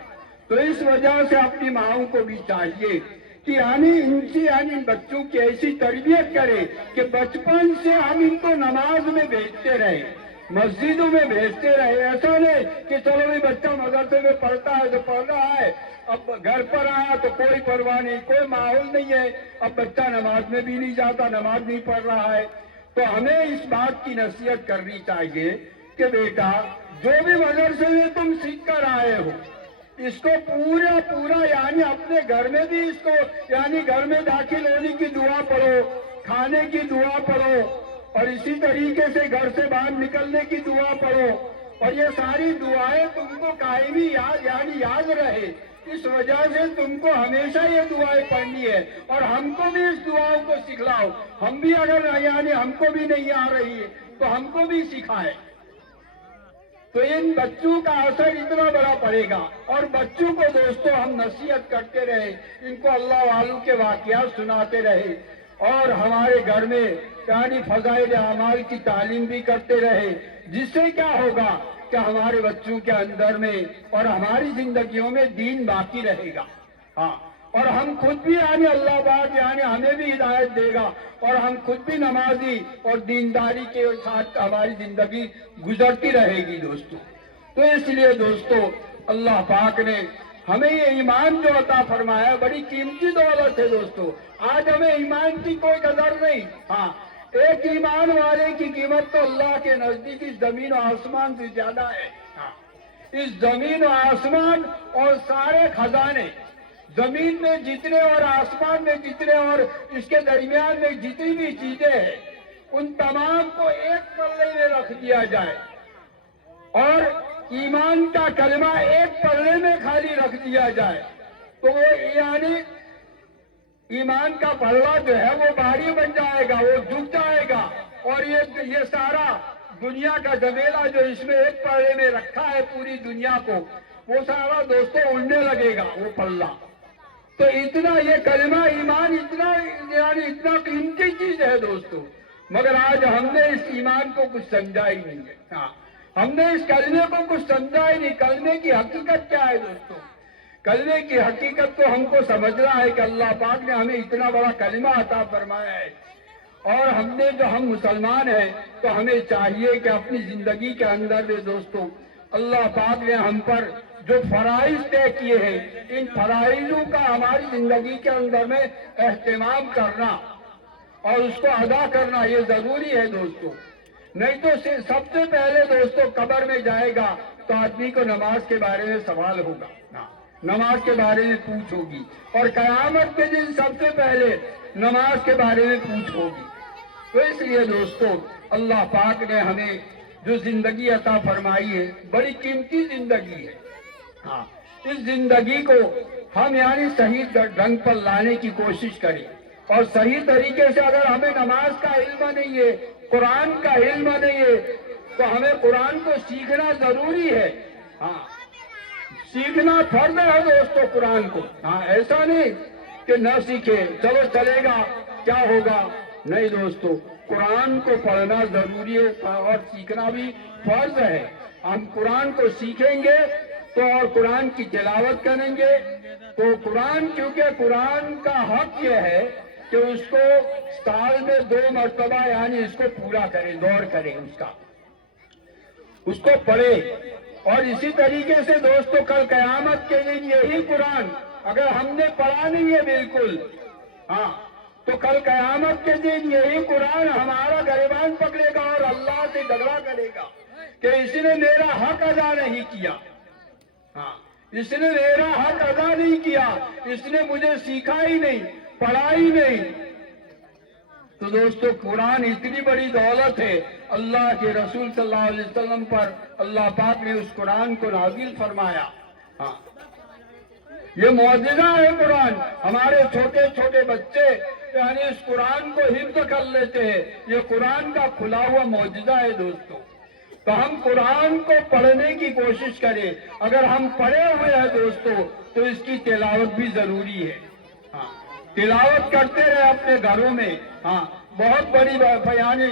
تو اس وجہ سے اپنی ماؤں کو بھی چاہیے کہ ان بچوں کی ایسی تربیت کرے کہ بچپن سے ہم ان کو نماز میں بھیجتے رہے، مسجدوں میں بھیجتے رہے. ایسا نہیں کہ چلو بھی بچہ مدرسے میں پڑھتا ہے تو پڑھ رہا ہے، اب گھر پر آیا تو کوئی پرواہ نہیں، کوئی ماحول نہیں ہے، اب بچہ نماز میں بھی نہیں جاتا، نماز نہیں پڑھ رہا ہے. تو ہمیں اس بات کی نصیحت کرنی چاہیے کہ بیٹا جو بھی مدرسے میں تم سیکھ کر آئے ہو اس کو پورا یعنی اپنے گھر میں بھی اس کو یعنی گھر میں داخل ہونے کی دعا پڑھو، کھانے کی دعا پڑھو، اور اسی طریقے سے گھر سے باہر نکلنے کی دعا پڑھو. اور یہ ساری دعائیں تم کو قائمی یاد رہے. اس وجہ سے تم کو ہمیشہ یہ دعائیں پڑھنی ہے اور ہم کو بھی اس دعاؤں کو سکھلاؤ. ہم بھی اگر یعنی ہم کو بھی نہیں آ رہی ہے تو ہم کو بھی سکھائے. تو ان بچوں کا اثر اتنا بڑا پڑے گا. اور بچوں کو دوستو ہم نصیحت کرتے رہے، ان کو اللہ والوں کے واقعات سناتے رہے اور ہمارے گھر میں یعنی فضائل اعمال کی تعلیم بھی کرتے رہے، جس سے کیا ہوگا کہ ہمارے بچوں کے اندر میں اور ہماری زندگیوں میں دین باقی رہے گا. ہاں، اور ہم خود بھی یعنی اللہ پاک یعنی ہمیں بھی ہدایت دے گا اور ہم خود بھی نمازی اور دینداری کے ساتھ ہماری زندگی گزرتی رہے گی دوستو. تو اس لیے دوستو اللہ پاک نے ہمیں یہ ایمان جو عطا فرمایا بڑی قیمتی دولت ہے دوستو. آج ہمیں ایمان کی کوئی قدر نہیں. ہاں، ایک ایمان والے کی قیمت تو اللہ کے نزدیک اس زمین و آسمان سے زیادہ ہے. ہاں، اس زمین و آسمان اور سارے خزانے، زمین میں جتنے اور آسمان میں جتنے اور اس کے درمیان میں جتنی بھی چیزیں ہیں ان تمام کو ایک پلے میں رکھ دیا جائے اور ایمان کا کلمہ ایک پلے میں خالی رکھ دیا جائے تو وہ یعنی ایمان کا پلہ جو ہے وہ بھاری بن جائے گا، وہ جھک جائے گا. اور یہ سارا دنیا کا جمیلا جو اس میں ایک پلے میں رکھا ہے پوری دنیا کو، وہ سارا دوستوں اڑنے لگے گا وہ پلہ. تو اتنا یہ کلمہ ایمان اتنا قیمتی چیز ہے دوستو، مگر آج ہم نے اس ایمان کو کچھ سمجھا ہی نہیں ہے. ہاں، हमने इस कलमे को कुछ समझा ही नहीं। कलमे की हकीकत क्या है दोस्तों? कलमे की हकीकत को हमको समझना है कि अल्लाह पाक ने हमें इतना बड़ा कलमा अता फरमाया है, और हमने जो हम मुसलमान हैं तो हमें चाहिए कि अपनी जिंदगी के अंदर में दोस्तों अल्लाह पाक ने हम पर जो फराइज तय किए हैं, इन फराइजों का हमारी जिंदगी के अंदर में एहतमाम करना और उसको अदा करना ये जरूरी है दोस्तों। नहीं तो सबसे पहले दोस्तों कब्र में जाएगा तो आदमी को नमाज के बारे में सवाल होगा, नमाज के बारे में पूछ होगी, और कयामत के दिन सबसे पहले नमाज के बारे में पूछ होगी। तो इसलिए दोस्तों अल्लाह पाक ने हमें जो जिंदगी अता फरमाई है बड़ी कीमती जिंदगी है। हाँ, इस जिंदगी को हम यानी सही ढंग पर लाने की कोशिश करें, और सही तरीके से अगर हमें नमाज का इल्म नहीं है, कुरान का इल्म नहीं है, तो हमें कुरान को सीखना जरूरी है। हाँ, सीखना फर्ज है दोस्तों कुरान को। हाँ, ऐसा नहीं कि न सीखे चलो चलेगा क्या होगा, नहीं दोस्तों, कुरान को पढ़ना जरूरी है और सीखना भी फर्ज है। हम कुरान को सीखेंगे तो और कुरान की तिलावत करेंगे तो कुरान, क्योंकि कुरान का हक यह है कि उसको साल में 2 मरतबा यानी इसको पूरा करें, दौर करें, उसको पढ़े। और इसी तरीके से दोस्तों कल कयामत के दिन यही कुरान अगर हमने पढ़ा नहीं है बिल्कुल, हाँ, तो कल कयामत के दिन यही कुरान हमारा गिरबान पकड़ेगा और अल्लाह से झगड़ा करेगा कि इसने मेरा हक अदा नहीं किया। हाँ, इसने मेरा हक अदा नहीं किया, इसने मुझे सीखा ही नहीं, पढ़ा ही नहीं। तो दोस्तों कुरान इतनी बड़ी दौलत है, अल्लाह के रसूल सल्लल्लाहु अलैहि वसल्लम पर अल्लाह पाक ने उस कुरान को नाज़िल फरमाया। हाँ, ये मौजज़ा है कुरान। हमारे छोटे छोटे बच्चे यानी इस कुरान को हिफ्ज़ कर लेते हैं, ये कुरान का खुला हुआ मौजज़ा है दोस्तों। तो हम कुरान को पढ़ने की कोशिश करें। अगर हम पढ़े हुए हैं दोस्तों तो इसकी तिलावत भी जरूरी है। हाँ, तिलावत करते रहे अपने घरों में। हाँ, बहुत बड़ी यानी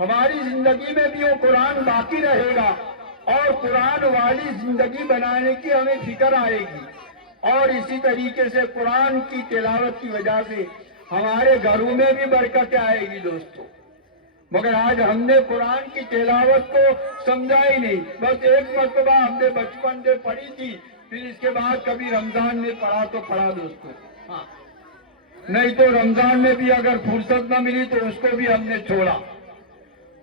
हमारी जिंदगी में भी वो कुरान बाकी रहेगा और कुरान वाली जिंदगी बनाने की हमें फिक्र आएगी, और इसी तरीके से कुरान की तिलावत की वजह से हमारे घरों में भी बरकत आएगी दोस्तों। मगर आज हमने कुरान की तिलावत को समझा ही नहीं। बस एक मरतबा हमने बचपन में पढ़ी थी, फिर इसके बाद कभी रमजान में पढ़ा तो पढ़ा दोस्तों। हाँ, नहीं तो रमजान में भी अगर फुर्सत न मिली तो उसको भी हमने छोड़ा।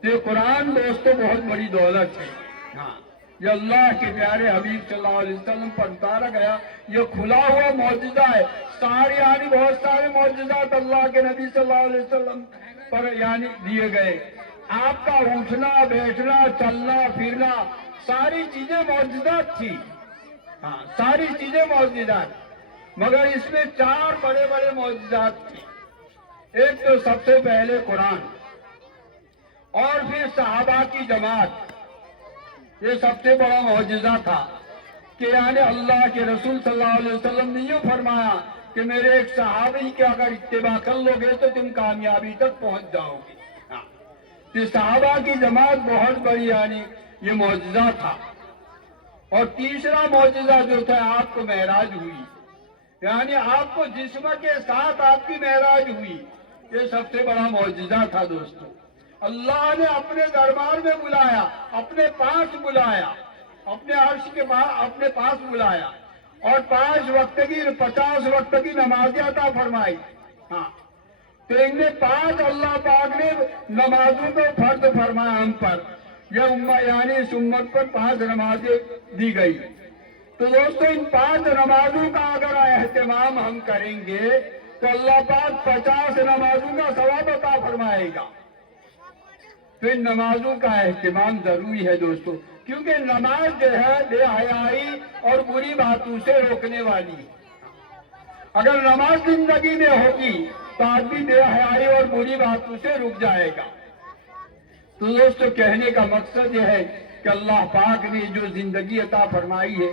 तो कुरान दोस्तों बहुत बड़ी दौलत है। हाँ, ये अल्लाह के प्यारे हबीब सल्लल्लाहु अलैहि वसल्लम पर उतारा गया ये खुला हुआ मौजज़ा है। सारे यानी बहुत सारे मौजज़ात अल्लाह के नबी सल्लल्लाहु अलैहि वसल्लम पर यानी दिए गए। आपका उठना बैठना चलना फिरना सारी चीजें मौजूदात थी। हाँ, सारी चीजें मौजूदात, मगर इसमें 4 बड़े बड़े मौजूदात थी। एक तो सबसे पहले कुरान, और फिर सहाबा की जमात, ये सबसे बड़ा मौजूदा था कि यानी अल्लाह के रसूल सल्लल्लाहु अलैहि वसल्लम ने यूं फरमाया कि मेरे एक सहाबी के अगर इत्तिबा कर लोगे तो तुम कामयाबी तक पहुंच जाओगे। हाँ, तो सहाबा की जमात बहुत बड़ी यानी ये मौजूदा था। और तीसरा मौजूदा जो था आपको महराज हुई, यानी आपको जिस्म के साथ आपकी महराज हुई, ये सबसे बड़ा मौजूदा था दोस्तों। अल्लाह ने अपने दरबार में बुलाया, अपने पास बुलाया, अपने अर्श के अपने पास बुलाया, और 5 वक्त की 50 वक्त की नमाज़ें अता फरमाई। हाँ, तो इनमें 5 अल्लाह पाक ने नमाजों को फर्ज फरमाया हम पर। यह यानी इस उम्मत पर 5 नमाजें दी गई। तो दोस्तों इन 5 नमाजों का अगर एहतमाम हम करेंगे तो अल्लाह पाक 50 नमाजों का सवाब अता फरमाएगा। तो इन नमाजों का एहतमाम जरूरी है दोस्तों, क्योंकि नमाज जो है बेहयाई और बुरी बातों से रोकने वाली है। अगर नमाज जिंदगी में होगी तो आदमी बेहयाई और बुरी बातों से रुक जाएगा। तो दोस्तों कहने का मकसद यह है कि अल्लाह पाक ने जो जिंदगी अता फरमाई है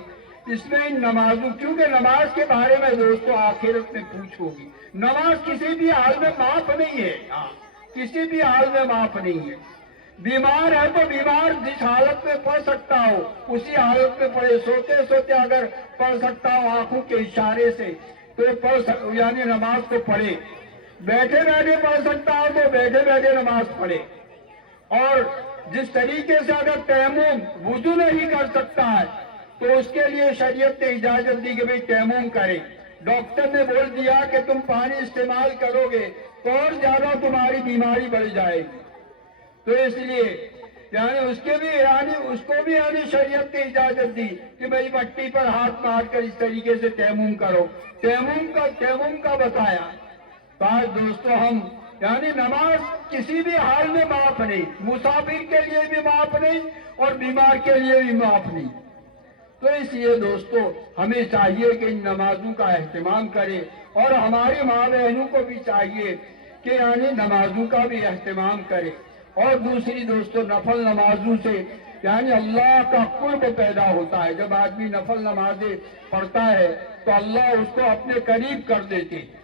इसमें इन नमाजों, क्योंकि नमाज के बारे में दोस्तों आखिरत में पूछ होगी। नमाज किसी भी हाल में माफ नहीं है। हाँ, किसी भी हाल में माफ नहीं है। बीमार है तो बीमार जिस हालत में पढ़ सकता हो उसी हालत में पढ़े, सोते सोते अगर पढ़ सकता हो आंखों के इशारे से तो यानी नमाज को पढ़े, बैठे बैठे पढ़ सकता हो तो बैठे बैठे नमाज पढ़े। और जिस तरीके से अगर तयम्मुम वुजू नहीं कर सकता है तो उसके लिए शरीयत ने इजाजत दी कि भाई तयम्मुम करे। डॉक्टर ने बोल दिया कि तुम पानी इस्तेमाल करोगे तो और ज्यादा तुम्हारी बीमारी बढ़ जाएगी, तो इसलिए उसको भी शरीयत ने इजाजत दी कि भाई मट्टी पर हाथ मारकर इस तरीके से तयम्मुम करो। तयम्मुम का बताया। तो आज दोस्तों हम नमाज किसी भी हाल में माफ नहीं, मुसाफिर के लिए भी माफ नहीं और बीमार के लिए भी माफ नहीं। तो इसलिए दोस्तों हमें चाहिए कि इन नमाजों का एहतमाम करें और हमारी माँ बहनों को भी चाहिए कि नमाजों का भी एहतमाम करें। और दूसरी दोस्तों नफल नमाजों से अल्लाह का कुर्ब पैदा होता है। जब आदमी नफल नमाजें पढ़ता है तो अल्लाह उसको अपने करीब कर देते हैं।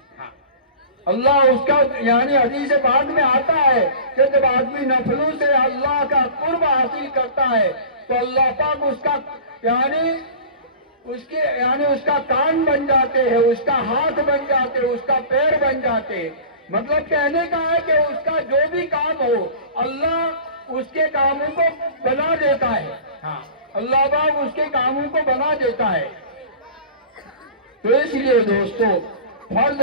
अल्लाह उसका हदीस बाद में आता है कि जब आदमी नफलों से अल्लाह का कुर्ब हासिल करता है तो अल्लाह पाक उसका उसका कान बन जाते हैं, उसका हाथ बन जाते हैं, उसका पैर बन जाते हैं। मतलब कहने का है कि उसका जो भी काम हो अल्लाह उसके कामों को बना देता है। हाँ, अल्लाह पाक उसके कामों को बना देता है। तो इसलिए दोस्तों फर्ज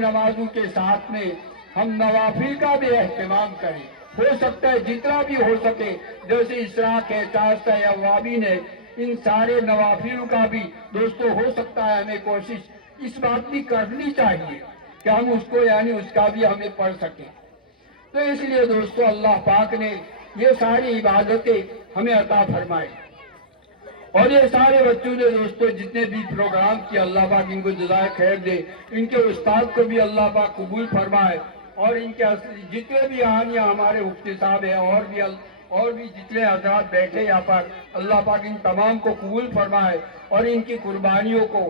नमाजों के साथ में हम नवाफिल का भी एहतमाम करें। हो सकता है जितना भी हो सके, जैसे इशराक है, चाश्ता है, अवाबीन है, इन सारे नवाफिल का भी दोस्तों हो सकता है हमें कोशिश इस बात की करनी चाहिए कि हम उसको उसका भी हमें पढ़ सके। तो इसलिए दोस्तों अल्लाह पाक ने ये सारी इबादतें हमें अता फरमाई और ये सारे बच्चों ने दोस्तों जितने भी प्रोग्राम किए अल्लाह पाक इनको जज़ाए खैर दे, इनके उस्ताद को भी अल्लाह पाक कबूल फरमाए और इनके जितने भी यहाँ हमारे मुफ्ती साहब हैं और भी जितने हज़रात बैठे यहाँ पर अल्लाह पाक इन तमाम को कबूल फरमाए और इनकी कुर्बानियों को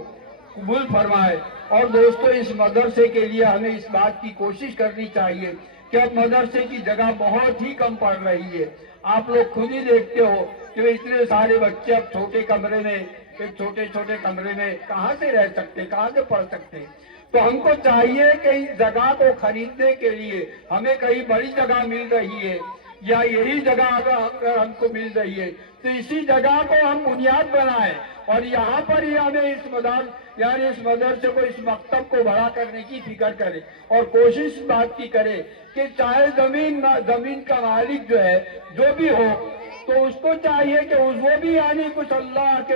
कबूल फरमाए। और दोस्तों इस मदरसे के लिए हमें इस बात की कोशिश करनी चाहिए कि अब मदरसे की जगह बहुत ही कम पड़ रही है। आप लोग खुद ही देखते हो कि इतने सारे बच्चे अब छोटे कमरे में, एक छोटे कमरे में कहाँ से रह सकते, कहाँ से पढ़ सकते। तो हमको चाहिए कि इस जगह को खरीदने के लिए हमें कहीं बड़ी जगह मिल रही है या यही जगह अगर हमको मिल रही है तो इसी जगह को हम बुनियाद बनाएं और यहाँ पर ही हमें इस मदरसे को, इस मकतब को बड़ा करने की फिक्र करें और कोशिश इस बात की करें कि चाहे जमीन का मालिक जो है जो भी हो तो उसको चाहिए कि वो भी कुछ अल्लाह के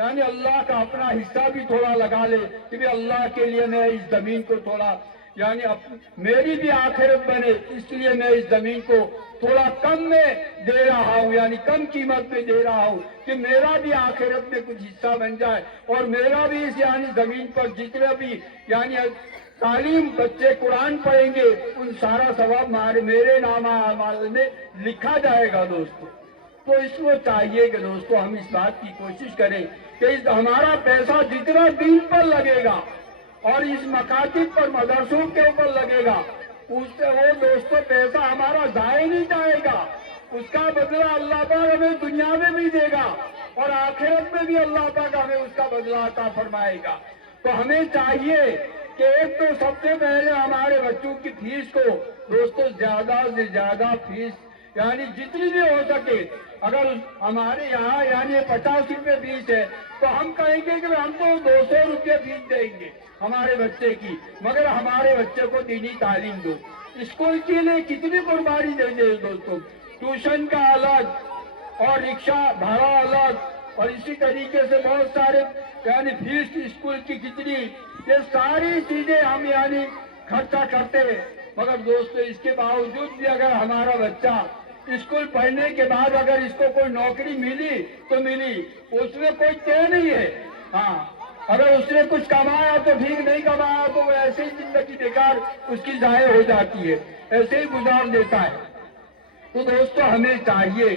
अल्लाह का अपना हिस्सा भी थोड़ा लगा ले कि भी अल्लाह के लिए मैं इस जमीन को थोड़ा मेरी भी आखिरत बने, इसलिए मैं इस जमीन को थोड़ा कम में दे रहा हूँ, कम कीमत में दे रहा हूँ कि मेरा भी आखिरत में कुछ हिस्सा बन जाए और मेरा भी इस जमीन पर जितने भी तालीम बच्चे कुरान पढ़ेंगे उन सारा सवाब मेरे नाम में लिखा जाएगा दोस्तों। तो इसको चाहिए कि दोस्तों हम इस बात की कोशिश करें कि हमारा पैसा जितना दीन पर लगेगा और इस मकातिब पर मदरसों के ऊपर लगेगा उससे वो दोस्तों पैसा हमारा जाए नहीं जाएगा, उसका बदला अल्लाह पाक हमें दुनिया में भी देगा और आखिरत में भी अल्लाह पाक हमें उसका बदला अता फरमाएगा। तो हमें चाहिए कि एक तो सबसे पहले हमारे बच्चों की फीस को दोस्तों ज्यादा से ज्यादा फीस जितनी भी हो सके, अगर हमारे यहाँ 50 रुपये फीस है तो हम कहेंगे कि हम तो 200 रुपये फीस देंगे हमारे बच्चे की, मगर हमारे बच्चे को दीनी तालीम दो। स्कूल के लिए कितनी कुर्बानी देंगे दोस्तों, ट्यूशन का अलग और रिक्शा भाड़ा अलग और इसी तरीके से बहुत सारे फीस स्कूल की कितनी, ये सारी चीजें हम खर्चा करते हैं। मगर दोस्तों इसके बावजूद भी अगर हमारा बच्चा स्कूल पढ़ने के बाद अगर इसको कोई नौकरी मिली तो मिली, उसमें कोई तय नहीं है। हाँ, अगर उसने कुछ कमाया तो ठीक, नहीं कमाया तो वो ऐसे ही जिंदगी बेकार उसकी जाया हो जाती है, ऐसे ही गुजार देता है। तो दोस्तों हमें चाहिए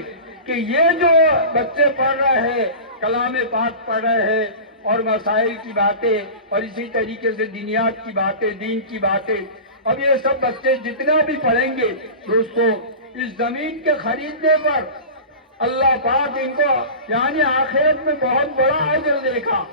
कि ये जो बच्चे पढ़ रहे हैं, कलाम पाक पढ़ रहे हैं और मसाइल की बातें और इसी तरीके से दिनियात की बातें, दीन की बातें, अब ये सब बच्चे जितना भी पढ़ेंगे दोस्तों इस जमीन के खरीदने पर अल्लाह पाक इनको यानी आखिरत में बहुत बड़ा अजर देगा।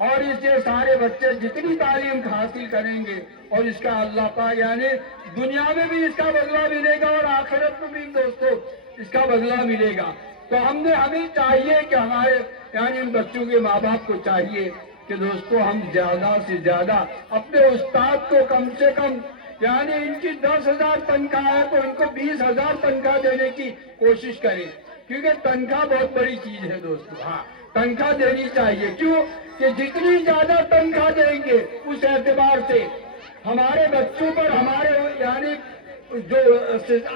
और इससे सारे बच्चे जितनी तालीम हासिल करेंगे और इसका अल्लाह पाक यानी दुनिया में भी इसका बदला मिलेगा और आखिरत में भी दोस्तों इसका बदला मिलेगा। तो हमें चाहिए कि हमारे यानी इन बच्चों के माँ बाप को चाहिए कि दोस्तों हम ज्यादा से ज्यादा अपने उस्ताद को कम से कम यानी इनकी 10,000 तनख्वाह है तो इनको 20,000 तनख्वाह देने की कोशिश करें, क्योंकि तनख्वाह बहुत बड़ी चीज है दोस्तों। हाँ, तनख्वाह देनी चाहिए। क्यों कि जितनी ज्यादा तनख्वाह देंगे उस एतबार से हमारे बच्चों पर हमारे यानी जो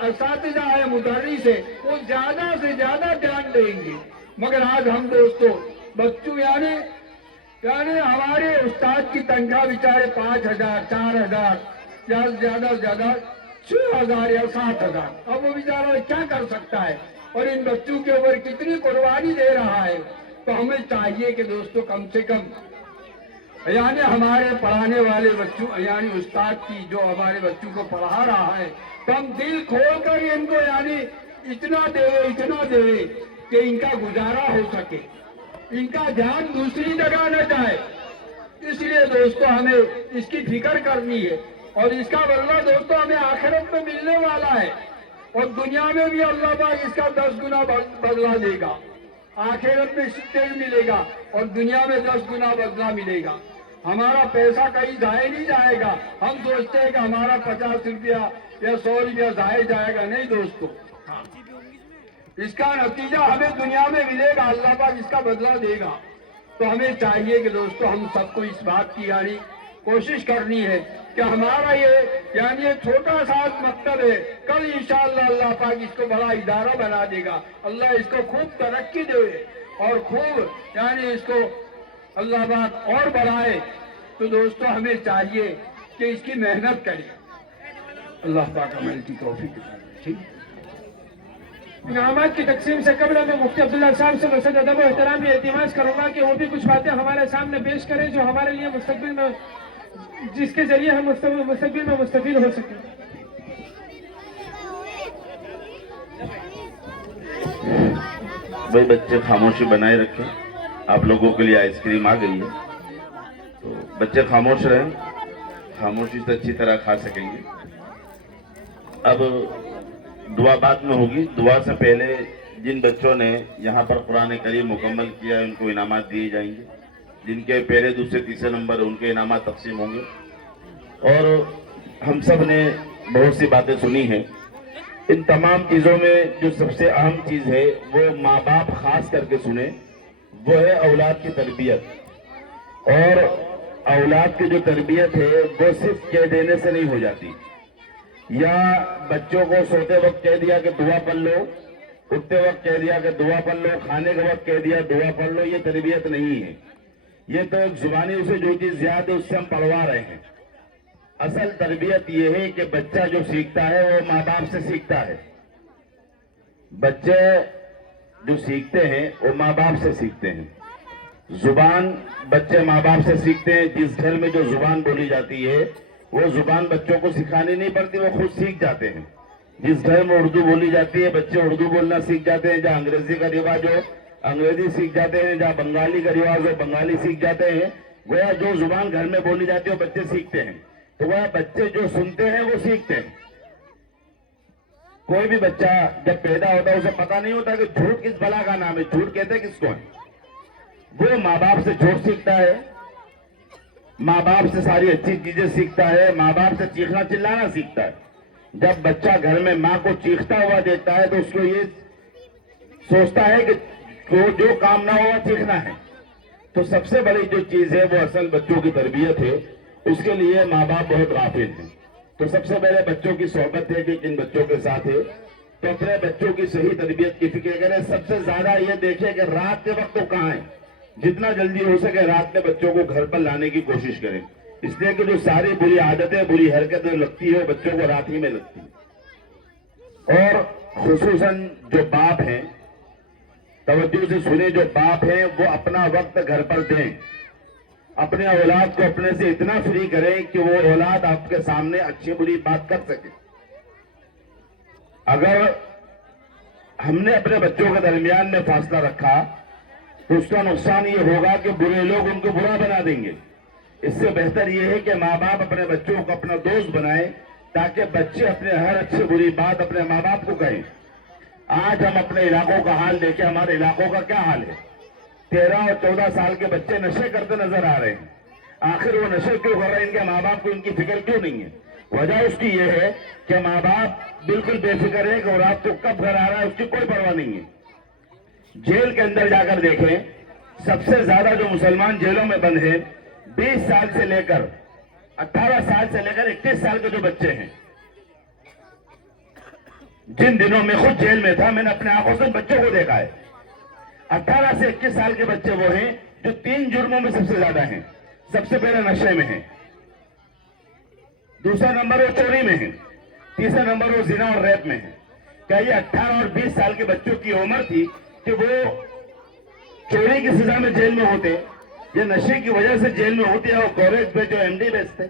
असातिज़ा है मुदर्रिस है वो ज्यादा से ज्यादा ध्यान देंगे। मगर आज हम दोस्तों बच्चों यानी हमारे उस्ताद की तनख्वाह बेचारे 5,000 4,000 ज्यादा से ज्यादा 6,000 या 7,000। अब वो बेचारा क्या कर सकता है और इन बच्चों के ऊपर कितनी कुर्बानी दे रहा है। तो हमें चाहिए कि दोस्तों कम से कम यानी हमारे पढ़ाने वाले बच्चों यानी उस्ताद की जो हमारे बच्चों को पढ़ा रहा है तो हम दिल खोल कर इनको यानी इतना दे कि इनका गुजारा हो सके, इनका ध्यान दूसरी जगह न जाए। इसलिए दोस्तों हमें इसकी फिक्र करनी है और इसका बदला दोस्तों हमें आखिरत में मिलने वाला है और दुनिया में भी अल्लाह पाक इसका 10 गुना बदला देगा। आखिरत में 70 मिलेगा और दुनिया में 10 गुना बदला मिलेगा। हमारा पैसा कहीं जाए नहीं जाएगा। हम सोचते हैं कि हमारा 50 रुपया या 100 रुपया जाए जाएगा, नहीं दोस्तों। हाँ, इसका नतीजा हमें दुनिया में मिलेगा, अल्लाह पाक इसका बदला देगा। तो हमें चाहिए कि दोस्तों हम सबको इस बात की यानी कोशिश करनी है कि हमारा ये यानी ये छोटा सा मकतब है, कल इंशाअल्लाह अल्लाह पाक इसको बड़ा इदारा बना देगा। अल्लाह इसको खूब तरक्की दे और खूब यानी इसको अल्लाह पाक और बढ़ाए। तो दोस्तों हमें चाहिए कि इसकी मेहनत करें। अल्लाह पाक हमें की तौफीक दे। ठीक, इनामात की तकसीम से कबल मैं मुफ्ती अब्दुल्ला साहब से मसद अदब और एहतराम ये इल्तिमास करूंगा कि वो भी कुछ बातें हमारे सामने पेश करें जो हमारे लिए मुस्तकबिल में जिसके जरिए हम मुस्तकबिल में मुस्तफीद हो सकें। भाई बच्चे खामोशी बनाए रखें, आप लोगों के लिए आइसक्रीम आ गई है तो बच्चे खामोश रहें, खामोशी से अच्छी तरह खा सकेंगे। अब दुआ बाद में होगी। दुआ से पहले जिन बच्चों ने यहाँ पर कुरान करीम मुकम्मल किया है उनको इनामात दिए जाएंगे। जिनके पहले दूसरे तीसरे नंबर उनके इनामात तकसीम होंगे। और हम सब ने बहुत सी बातें सुनी हैं। इन तमाम चीज़ों में जो सबसे अहम चीज़ है वो माँ बाप खास करके सुने, वो है औलाद की तरबियत। और औलाद की जो तरबियत है वो सिर्फ कह देने से नहीं हो जाती, या बच्चों को सोते वक्त कह दिया कि दुआ पढ़ लो, उठते वक्त कह दिया कि दुआ पढ़ लो, खाने के वक्त कह दिया दुआ पढ़ लो, ये तरबियत नहीं है। ये तो एक जुबानी उसे जो चीज याद है उससे हम पढ़वा रहे हैं। असल तरबियत ये है कि बच्चा जो सीखता है वो माँ बाप से सीखता है। बच्चे जो सीखते हैं वो माँ बाप से सीखते हैं। जुबान बच्चे माँ बाप से सीखते हैं। जिस घर में जो जुबान बोली जाती है वो जुबान बच्चों को सिखानी नहीं पड़ती, वो खुद सीख जाते हैं। जिस घर में उर्दू बोली जाती है बच्चे उर्दू बोलना सीख जाते हैं। जहाँ अंग्रेजी का रिवाज हो अंग्रेजी सीख जाते हैं, जहाँ बंगाली का रिवाज हो बंगाली सीख जाते हैं। गोया जो जुबान घर में बोली जाती है वो बच्चे सीखते हैं। तो वह बच्चे जो सुनते हैं वो सीखते हैं। कोई भी बच्चा जब पैदा होता है उसे पता नहीं होता कि झूठ किस भला का नाम है, झूठ कहते किसको है। वो माँ बाप से झूठ सीखता है, माँ बाप से सारी अच्छी चीजें सीखता है, माँ बाप से चीखना चिल्लाना सीखता है। जब बच्चा घर में माँ को चीखता हुआ देखता है तो उसको ये सोचता है कि जो काम ना हुआ चीखना है। तो सबसे बड़ी जो चीज है वो असल बच्चों की तरबियत है। उसके लिए माँ बाप बहुत गाफिल हैं। तो सबसे पहले बच्चों की सोहबत है कि किन बच्चों के साथ है, तो अपने बच्चों की सही तरबियत की फिक्र करें। सबसे ज्यादा ये देखें कि रात के वक्त तो कहाँ है, जितना जल्दी हो सके रात में बच्चों को घर पर लाने की कोशिश करें। इसलिए कि जो सारी बुरी आदतें बुरी हरकतें लगती है बच्चों को रात ही में लगती है। और खुसूसन जो बाप हैं, तवज्जो से सुने, जो बाप हैं वो अपना वक्त घर पर दें। अपने औलाद को अपने से इतना फ्री करें कि वो औलाद आपके सामने अच्छी बुरी बात कर सके। अगर ہم نے اپنے بچوں کے درمیان میں فاصلہ رکھا تو اس کا نقصان یہ ہوگا کہ برے لوگ ان کو برا بنا دیں گے. اس سے بہتر یہ ہے کہ ماں باپ اپنے بچوں کو اپنا دوست بنائیں تاکہ بچے اپنے ہر اچھی بری بات اپنے ماں باپ کو کہیں. آج ہم اپنے علاقوں کا حال دیکھیں, ہمارے علاقوں کا کیا حال ہے. 13 اور 14 سال کے بچے نشے کرتے نظر آ رہے ہیں. آخر وہ نشے کیوں کر رہے ہیں؟ ان کے ماں باپ کو ان کی فکر کیوں نہیں ہے؟ وجہ اس کی یہ ہے کہ ماں باپ بالکل بے فکر ہے کہ رات کو کب گھر آ رہا ہے اس کی کوئی پرواہ نہیں ہے. جیل کے اندر جا کر دیکھیں, سب سے زیادہ جو مسلمان جیلوں میں بند ہیں 20 سال سے لے کر 18 سال سے لے کر 21 سال کے جو بچے ہیں. جن دنوں میں خود جیل میں تھا میں نے اپنے آنکھوں سے بچوں کو دیکھا ہے. 18 سے 21 سال کے بچے وہ ہیں جو 3 جرموں میں سب سے زیادہ ہیں. سب سے پہلے نشے میں ہیں, دوسرا نمبر وہ چوری میں ہیں, تیسرا نمبر وہ زنا اور ریپ میں ہیں. کیا یہ 18 اور 20 سال کے بچوں کی عمر تھی کہ وہ چوری کی سزا میں جیل میں ہوتے, یہ نشے کی وجہ سے جیل میں ہوتے ہیں اور کالج پہ جو MD بیچتے؟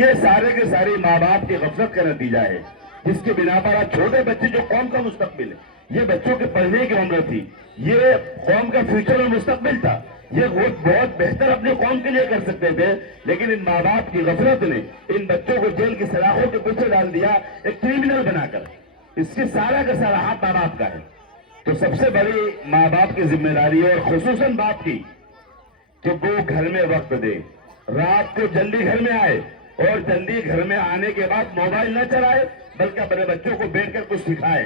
یہ سارے کے سارے ماں باپ کی غفلت کا نتیجہ ہے جس کی بنا پر آج چھوٹے بچے جو قوم کا مستقبل ہے, یہ بچوں کے پڑھنے کی عمر تھی, یہ قوم کا فیوچر اور مستقبل تھا, یہ بہت بہتر اپنی قوم کے لیے کر سکتے تھے, لیکن ان ماں باپ کی غفلت نے ان بچوں کو جیل کی سلاخوں کے پیچھے ڈال دیا ایک کرمنل بنا کر. اس کی سارا کا سارا ہاتھ ماں باپ کا ہے. تو سب سے بڑی ماں باپ کی ذمہ داری ہے, اور خصوصاً باپ کی, کہ وہ گھر میں وقت دے, رات کو جلدی گھر میں آئے اور جلدی گھر میں آنے کے بعد موبائل نہ چلائے بلکہ اپنے بچوں کو بیٹھ کر کچھ سکھائے.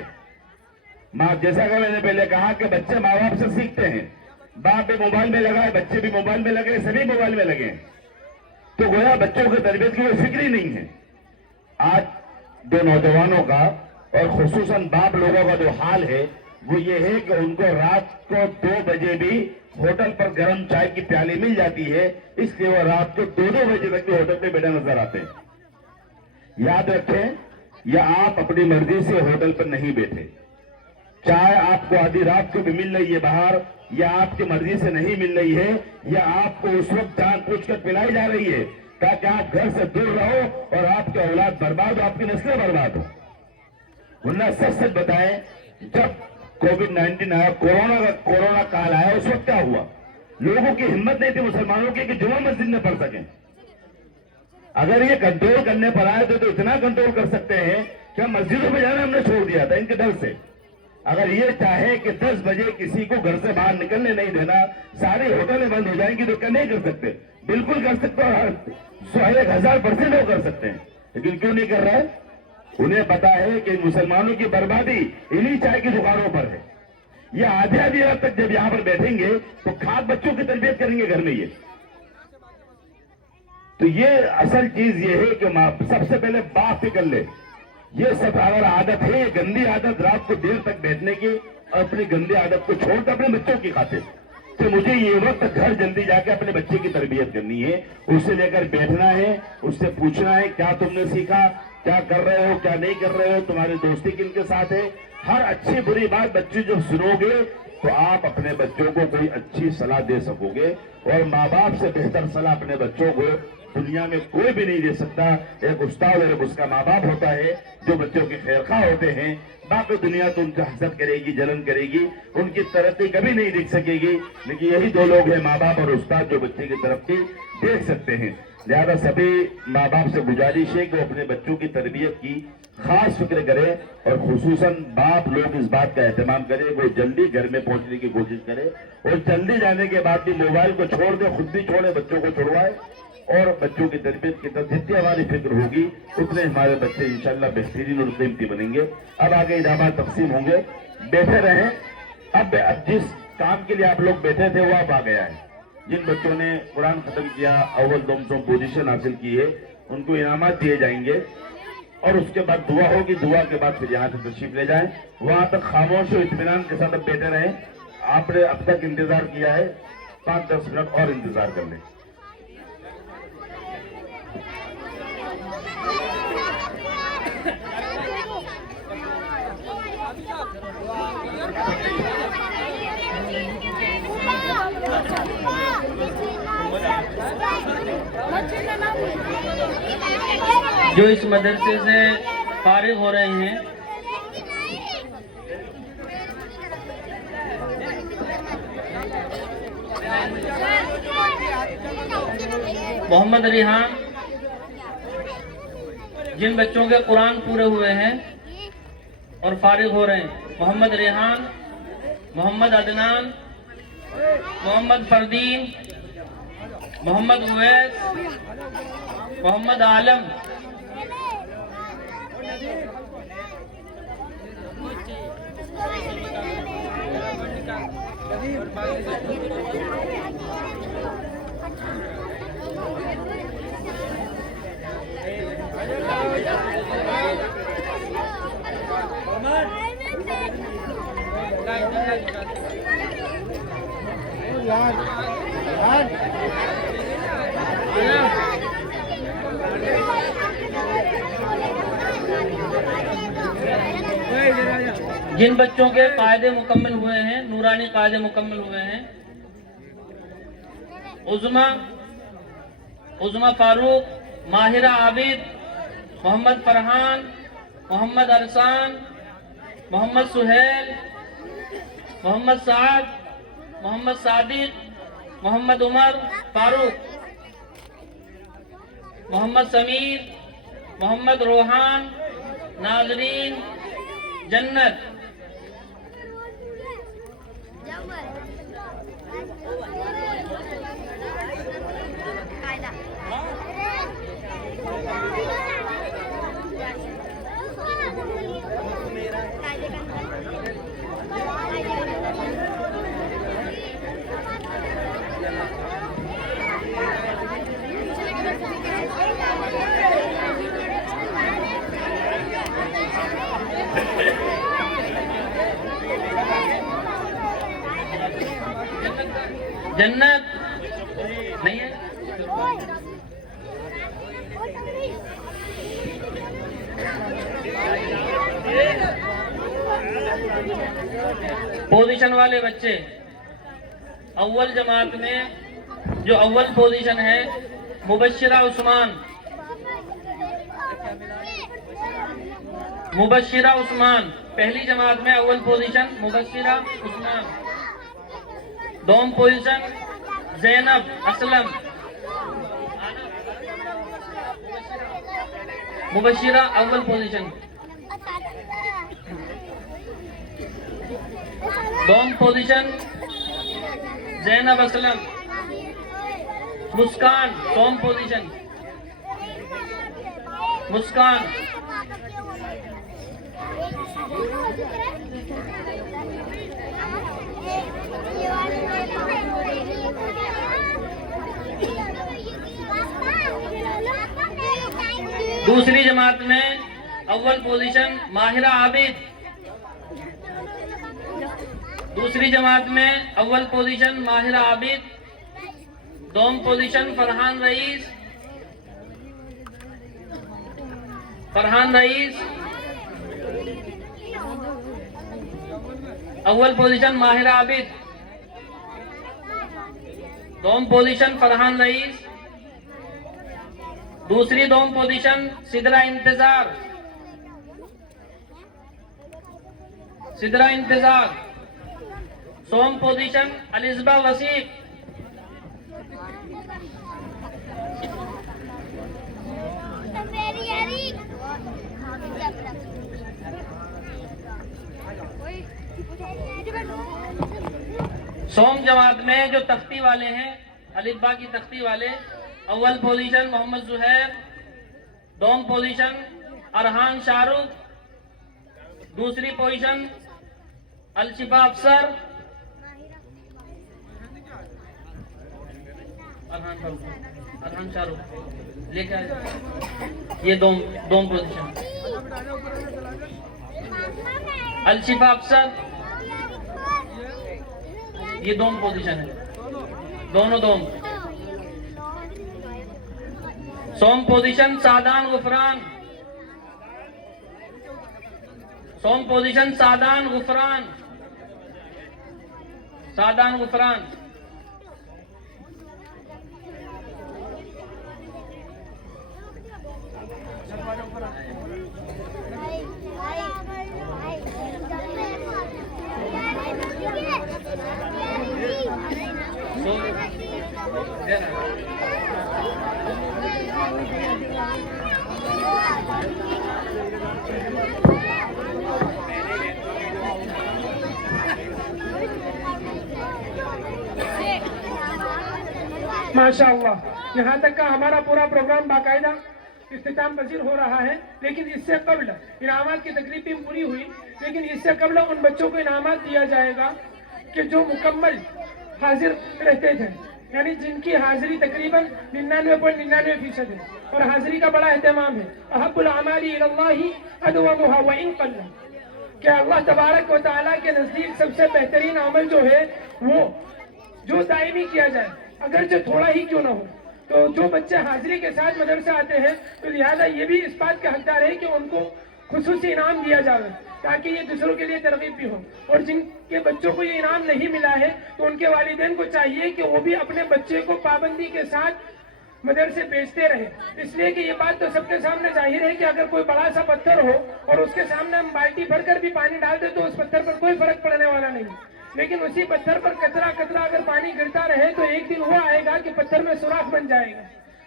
ماں, جیسا کہ میں نے پہلے کہا کہ بچے ماں باپ سے سیکھتے ہیں. باپ بھی موبائل میں لگا ہے, بچے بھی موبائل میں لگے, سبھی موبائل میں لگے, تو گویا بچوں کی تربیت کی کوئی فکر ہی نہیں ہے. آج دو نوجوانوں کا اور خصوصاً باپ لوگوں کا جو حال ہے وہ یہ ہے کہ ان کو رات کو 2 بجے بھی ہوٹل پر گرم چائے کی پیالی مل جاتی ہے, اس لیے وہ رات کو 2 بجے تک بھی ہوٹل پہ بیٹھے نظر آتے ہیں. یاد رکھیں, یا آپ اپنی مرضی سے ہوٹل پر نہیں بیٹھے, چائے آپ کو آدھی رات کو بھی مل رہی ہے باہر, یا آپ کی مرضی سے نہیں مل رہی ہے, یا آپ کو اس وقت جان پوچھ کر پلائی جا رہی ہے تاکہ آپ گھر سے دور رہو اور آپ کے اولاد برباد ہو, آپ کی نسلیں برباد ہو. ورنہ سچ سچ بتائیں, جب کووڈ-19 آیا, کورونا کال آیا, اس وقت کیا ہوا؟ لوگوں کی ہمت نہیں تھی مسلمانوں کی کہ جمعہ مسجد میں پڑھ سکیں. اگر یہ کنٹرول کرنے پر آئے تو اتنا کنٹرول کر سکتے ہیں کہ ہم مسجدوں میں جانا ہم نے چھوڑ دیا تھا ان کے ڈر سے. اگر یہ چاہے کہ 10 بجے کسی کو گھر سے باہر نکلنے نہیں دینا, ساری ہوٹلیں بند ہو جائیں گی, تو کیا نہیں کر سکتے؟ بالکل کر سکتے, اور 1000% وہ کر سکتے ہیں. لیکن کیوں نہیں کر رہے؟ انہیں پتا ہے کہ مسلمانوں کی بربادی انہی چائے کی دکانوں پر ہے. یہ آدھی رات تک جب یہاں پر بیٹھیں گے تو کھاد بچوں کی تربیت کریں گے گھر میں. تو یہ اصل چیز یہ ہے کہ سب سے پہلے باپ فکر لے. یہ سب اگر عادت ہے, یہ گندی عادت رات کو دیر تک بیٹھنے کی, اور اپنی گندی عادت کو چھوڑ کر اپنے بچوں کی خاطر, تو مجھے یہ وقت گھر جلدی جا کے اپنے بچے کی تربیت کرنی ہے, اسے لے کر بیٹھنا ہے, اس سے پوچھنا ہے کیا تم نے سیکھا, کیا کر رہے ہو, کیا نہیں کر رہے ہو, تمہاری دوستی کن کے ساتھ ہے. ہر اچھی بری بات بچے جو سنو گے تو آپ اپنے بچوں کو کوئی اچھی صلاح دے سکو گے, اور ماں باپ سے بہتر صلاح اپنے بچوں کو دنیا میں کوئی بھی نہیں دے سکتا. ایک استاد اور ایک اس کا ماں باپ ہوتا ہے جو بچوں کے خیر خواہ ہوتے ہیں. باقی دنیا تو ان کا حسد کرے گی, جلن کرے گی, ان کی ترقی کبھی نہیں دیکھ سکے گی, لیکن یہی 2 لوگ ہیں, ماں باپ اور استاد, جو بچے کی ترقی دیکھ سکتے ہیں. لہذا سبھی ماں باپ سے گزارش ہے کہ وہ اپنے بچوں کی تربیت کی خاص فکر کرے, اور خصوصاً باپ لوگ اس بات کا اہتمام کرے, وہ جلدی گھر میں پہنچنے کی کوشش کرے, اور جلدی جانے کے بعد بھی موبائل کو چھوڑ دے, خود بھی چھوڑے, بچوں کو چھوڑوائے, اور بچوں کی تربیت کی طرف جتنی ہماری فکر ہوگی اتنے ہمارے بچے انشاءاللہ بہترین اور قیمتی بنیں گے. اب آگے انعامات تقسیم ہوں گے, بیٹھے رہیں. اب جس کام کے لیے آپ لوگ بیٹھے تھے وہ اب آ گیا ہے. جن بچوں نے قرآن ختم کیا, اول دوم پوزیشن حاصل کی ہے, ان کو انعامات دیے جائیں گے, اور اس کے بعد دعا ہوگی. دعا کے بعد پھر یہاں سے تشریف لے جائیں. وہاں تک خاموش و اطمینان کے ساتھ اب بیٹھے رہیں. آپ نے اب تک انتظار کیا ہے, 5-10 منٹ اور انتظار کر لیں. جو اس مدرسے سے فارغ ہو رہے ہیں محمد ریحان. جن بچوں کے قرآن پورے ہوئے ہیں اور فارغ ہو رہے ہیں: محمد ریحان، محمد عدنان، محمد فردین، محمد اویس، محمد عالم. جن بچوں کے قاعدے مکمل ہوئے ہیں، نورانی قاعدے مکمل ہوئے ہیں: عظما فاروق، ماہرہ عابد، محمد فرحان، محمد ارسان، محمد سہیل، محمد سعد، محمد صادق، محمد عمر فاروق، محمد سمیر، محمد روحان، ناظرین جنت. جنت نہیں ہے. پوزیشن والے بچے اول جماعت میں جو اول پوزیشن ہے مبشرہ عثمان. مبشرہ عثمان پہلی جماعت میں اول پوزیشن مبشرہ عثمان. دوم پوزیشن زینب اسلم. مبشرہ اول پوزیشن. دوم پوزیشن زینب اسلم. مسکان دوم پوزیشن. مسکان. دوسری جماعت میں اول پوزیشن ماہرہ عابد. دوسری جماعت میں اول پوزیشن ماہرہ عابد. دوم پوزیشن فرحان رئیس. فرحان رئیس. اول پوزیشن ماہرہ عابد. دوم پوزیشن فرحان رئیس. دوسری دوم پوزیشن سدرہ انتظار. سدرہ انتظار. سوم پوزیشن الزبہ وسیق. سوم جماعت میں جو تختی والے ہیں الفبا کی تختی والے اول پوزیشن محمد زہیر. دوم پوزیشن ارحان شاہ رخ. دوسری پوزیشن الشفا افسر. ارحان شاہ رخ لے کے آئے. یہ دوم پوزیشن. الشفا افسر یہ دوم پوزیشن ہے. دونوں دوم. سوم پوزیشن سعدان غفران. سوم پوزیشن سعدان غفران. سعدان غفران. So, माशाअल्लाह, यहाँ तक का हमारा पूरा प्रोग्राम बाकायदा इख्तिताम पजीर हो रहा है। लेकिन इससे कबल इनामात की तकरीब भी पूरी हुई, लेकिन इससे कबल उन बच्चों को इनामात दिया जाएगा कि जो मुकम्मल हाजिर रहते थे, यानी जिनकी हाजिरी तकरीबन 99.99% है और हाजिरी का बड़ा एहतमाम है। अहब्बुल अमाली इलल्लाहि अदवमुहा व इन क़ल्ला, कि अल्लाह तबारक व तआला के नज़दीक सबसे बेहतरीन अमल जो है वो जो दायमी किया जाए, अगर जो थोड़ा ही क्यों ना हो। तो जो बच्चे हाजिरी के साथ मदरसे आते हैं तो लिहाजा ये भी इस बात के हकदार है कि उनको खुसूसी इनाम दिया जाए, ताकि ये दूसरों के लिए तरगीब भी हो। और जिनके बच्चों को ये इनाम नहीं मिला है तो उनके वालिदैन को चाहिए कि वो भी अपने बच्चे को पाबंदी के साथ मदरसे भेजते रहे, इसलिए कि ये बात तो सबके सामने जाहिर है कि अगर कोई बड़ा सा पत्थर हो और उसके सामने हम बाल्टी भरकर भी पानी डाल दे तो उस पत्थर पर कोई फर्क पड़ने वाला नहीं। लेकिन उसी पत्थर पर कतरा कतरा अगर पानी गिरता रहे तो एक दिन वो आएगा कि पत्थर में सुराख बन जाएगा।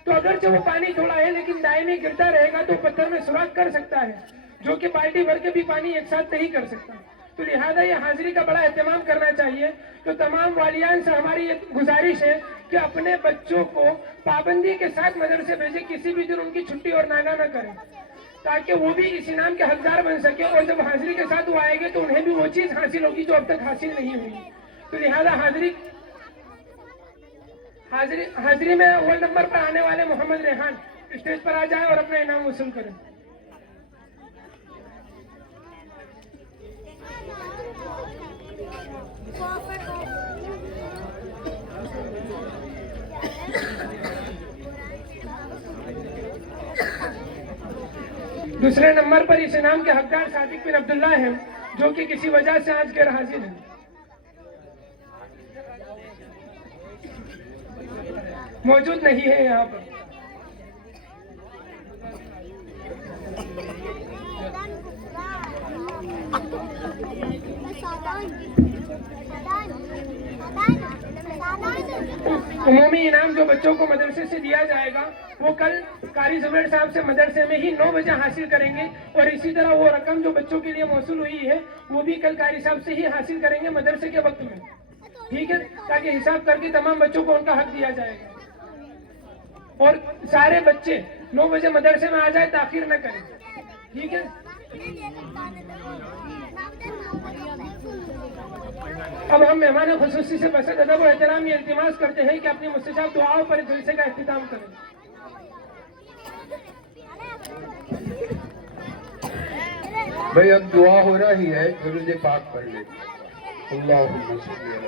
तो अगर जो वो पानी थोड़ा है लेकिन दायमी गिरता रहेगा तो पत्थर में सुराख कर सकता है, जो कि बाल्टी भर के भी पानी एक साथ नहीं कर सकता। तो लिहाजा ये हाजिरी का बड़ा एहतमाम करना चाहिए। तो तमाम वालियान से हमारी ये गुजारिश है कि अपने बच्चों को पाबंदी के साथ मदरसे भेजे, किसी भी दिन उनकी छुट्टी और नागा न करें, ताकि वो भी इस इनाम के हकदार बन सके। और जब हाजिरी के साथ वो आएंगे तो उन्हें भी वो चीज हासिल होगी जो अब तक हासिल नहीं हुई। तो लिहाजा हाजिरी में अव्वल नंबर पर आने वाले मोहम्मद रेहान स्टेज पर आ जाए और अपना इनाम वसूल करें। दूसरे नंबर पर इस इनाम के हकदार सादिक बिन अब्दुल्ला हैं, जो कि किसी वजह से आज गैर हाजिर हैं। मौजूद नहीं है यहाँ पर। उमूमी इनाम जो बच्चों को मदरसे से दिया जाएगा वो कल कारी जुबैर साहब से मदरसे में ही 9 बजे हासिल करेंगे। और इसी तरह वो रकम जो बच्चों के लिए मौसूल हुई है वो भी कल कारी साहब से ही हासिल करेंगे मदरसे के वक्त में, ठीक है, ताकि हिसाब करके तमाम बच्चों को उनका हक दिया जाएगा। और सारे बच्चे 9 बजे मदरसे में आ जाए, ताखिर न करें, ठीक है। अब हम मेहमान खुसूसी से बसत अदब और एहतराम ये इल्तिमास करते हैं कि अपनी मुस्तजाब दुआओं पर जलसे का इख्तिताम करें। भाई अब दुआ हो रही है, दुरूद पाक पढ़ ले। अल्लाहुम्मा सल्ली अला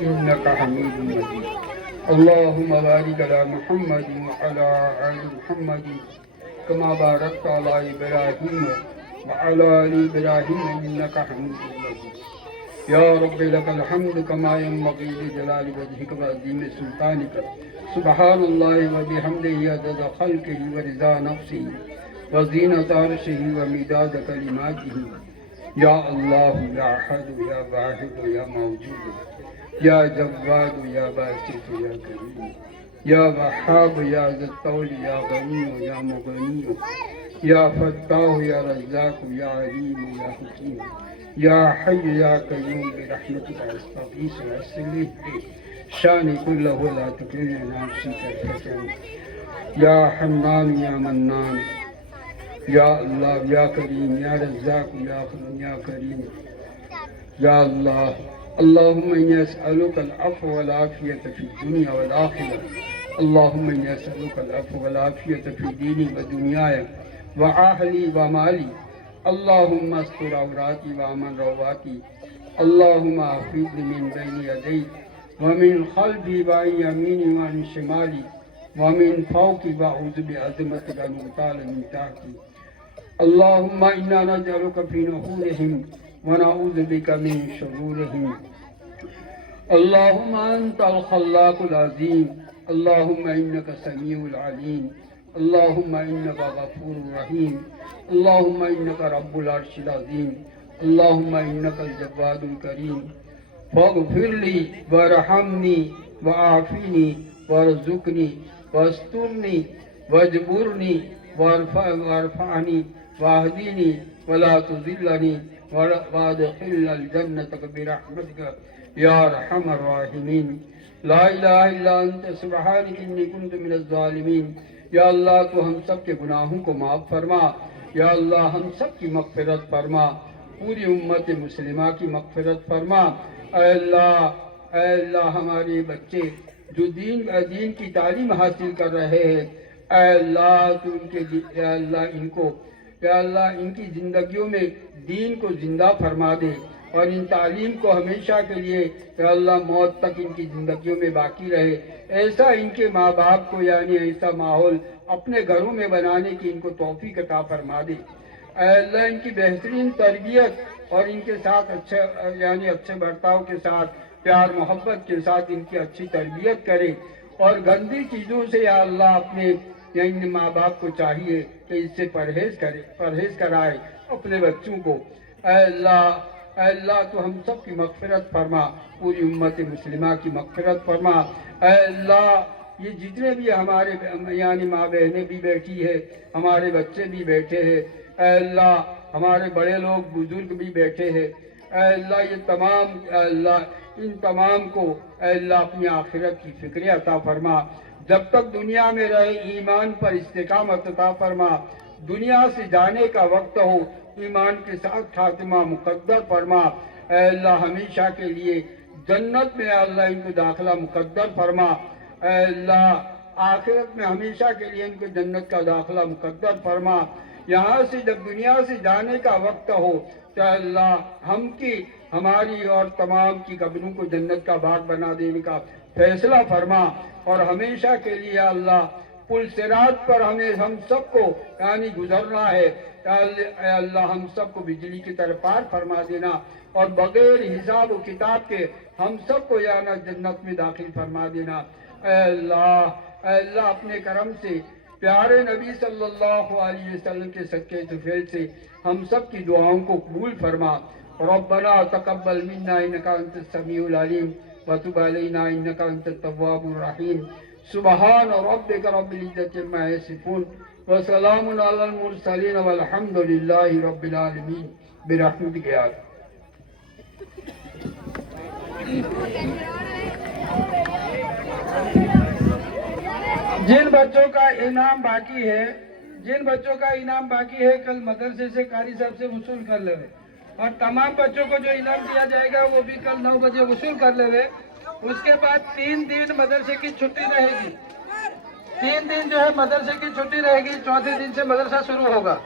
इन्नका हमीदुम मजीद। अल्लाहुम्मा बारिक अला मुहम्मद व अला आलि मुहम्मद कमा बारकता अला इब्राहीम व अला आलि इब्राहीम इन्नका हमीदुम मजीद। या रब्बी लकल हम्द कमा यंबगी लिजलालि वजहिक व अज़ीम सुल्तानिक। सुब्हानल्लाहि व बिहम्दिही अदद खल्क़िही व रिज़ा नफ्सिही व ज़ीनत अर्शिही व मिदाद कलिमातिही। या अल्लाह या अहद या वाहिद या मौजूद या जव्वाद या बासित या करीम या वहाब या ज़त्तौल या गनी या मुगनी या फत्ताह या रज़्ज़ाक या अलीम या हकीम या हय्य या क़य्यूम बिरहमतिका अस्तगीस वअस्लिह शानी कुल्लहु ला तुकिलनी नफ्सी तरफतन या हन्नान या मन्नान या अल्लाह या करीम या रज़्ज़ाक या करीम या अल्लाह। अल्लाहुम्मा इन्नी अस्अलुका अल-अफ़्व वल आफ़ियत फ़ी दुनिया वल आख़िरह। अल्लाहुम्मा इन्नी अस्अलुका अल-अफ़्व वल आफ़ियत फ़ी दीनी व दुनियाया व अहली व माली। अल्लाहुम्मा अस्tur औराती व अमन रवाती। अल्लाहुम्मा हफ़िज़नी मिन बैनि यदै व मिन ख़ल्फ़ी व अन यमीनी व अन शिमाली व मिन फ़ौक़ी व अऊज़ु बिअज़मतिका अन उग़्ताल मिन तहती। अल्लाहुम्मा इन्ना नजअलुका फ़ी नुहूरिहिम व नऊज़ु बिका मिन शुरूरिहिम। अल्लाहुम्मा अंतल खल्लाकुल अज़ीम। अल्लाहुम्मा इन्नका समीउल अलीम। अल्लाहुम्मा इन्नका गफूरुर रहीम। अल्लाहुम्मा इन्नका रब्बुल अर्शिल अज़ीम। अल्लाहुम्मा इन्नकल जव्वादुल करीम। फ़ग़फ़िरली वरहमनी वआफ़िनी वरज़ुक़नी वस्तुरनी वजबुरनी वरफ़अनी वाहदीनी वला तुज़िल्लनी वअदख़िलनी जन्नतक बिरहमतिक या अरहमर राहिमीन। ला इलाहा इल्ला अंत सुब्हानक इन्नी कुन्तु मिनज़ ज़ालिमीन। या अल्लाह तो हम सब के गुनाहों को माफ़ फरमा, या अल्लाह हम सब की मग़फ़िरत फरमा, पूरी उम्मत मुस्लिमा की मग़फ़िरत फरमा। ऐ अल्लाह हमारे बच्चे जो दीन की तालीम हासिल कर रहे हैं, ऐ अल्लाह तो अल्लाह इनकी ज़िंदगियों में दीन को ज़िंदा फरमा दे और इन तालीम को हमेशा के लिए या अल्लाह मौत तक इनकी ज़िंदगियों में बाकी रहे। ऐसा इनके माँ बाप को यानी ऐसा माहौल अपने घरों में बनाने की इनको तौफीक अता फरमा दे। अल्लाह इनकी बेहतरीन तरबियत और इनके साथ अच्छे बर्ताव के साथ प्यार मोहब्बत के साथ इनकी अच्छी तरबियत करे और गंदी चीज़ों से या अल्लाह अपने या इन माँ बाप को चाहिए कि इससे परहेज कराए अपने बच्चों को। अल्लाह तो हम सब की मग़फ़िरत फरमा, पूरी उम्मत मुस्लिमा की मग़फ़िरत फरमा। अल्लाह ये जितने भी हमारे यानी माँ बहनें भी बैठी है, हमारे बच्चे भी बैठे हैं, अल्लाह हमारे बड़े लोग बुजुर्ग भी बैठे हैं, अल्लाह ये तमाम अल्लाह इन तमाम को अल्लाह अपनी आखिरत की फ़िक्र अता फरमा। जब तक दुनिया में रहे ईमान पर इस्तिकामत अता फरमा। दुनिया से जाने का वक्त हो ईमान के साथ खातिमा मुकद्दर फरमा। अल्लाह हमेशा के लिए जन्नत में अल्लाह इनको दाखिला मुकद्दर फरमा। अल्लाह आखिरत में हमेशा के लिए इनको जन्नत का दाखिला मुकद्दर फरमा। यहाँ से जब दुनिया से जाने का वक्त हो तो अल्लाह हमारी और तमाम की कब्रों को जन्नत का बाग बना देने का फैसला फरमा और हमेशा के लिए अल्लाह पुल सिरात पर हम सबको यानी गुजरना है। अल्लाह हम सबको बिजली की तरह पार फरमा देना और बगैर हिसाब व किताब के हम सबको याना जन्नत में दाखिल फरमा देना। अल्लाह अपने करम से प्यारे नबी सल्लल्लाहु अलैहि वसल्लम के सच्चे तुफैल से हम सब की दुआओं को कबूल फरमा। रब्बना तक़ब्बल मिन्ना इन्नका अंतस समीउल अलीम व तुब अलैना इन्नका अंतत तव्वाबुर रहीम। सुबहान रब्बिका रब्बिल इज्जति अम्मा यसिफून व सलामुन अलल मुरसलीन वल्हम्दुलिल्लाहि रब्बिल आलमीन बिरहमतिक या जिन बच्चों का इनाम बाकी है कल मदरसे से कारी साहब से वसूल कर लेवे और तमाम बच्चों को जो इनाम दिया जाएगा वो भी कल 9 बजे वसूल कर लेवे। उसके बाद 3 दिन मदरसे की छुट्टी रहेगी। 3 दिन जो है मदरसे की छुट्टी रहेगी। चौथे दिन से मदरसा शुरू होगा।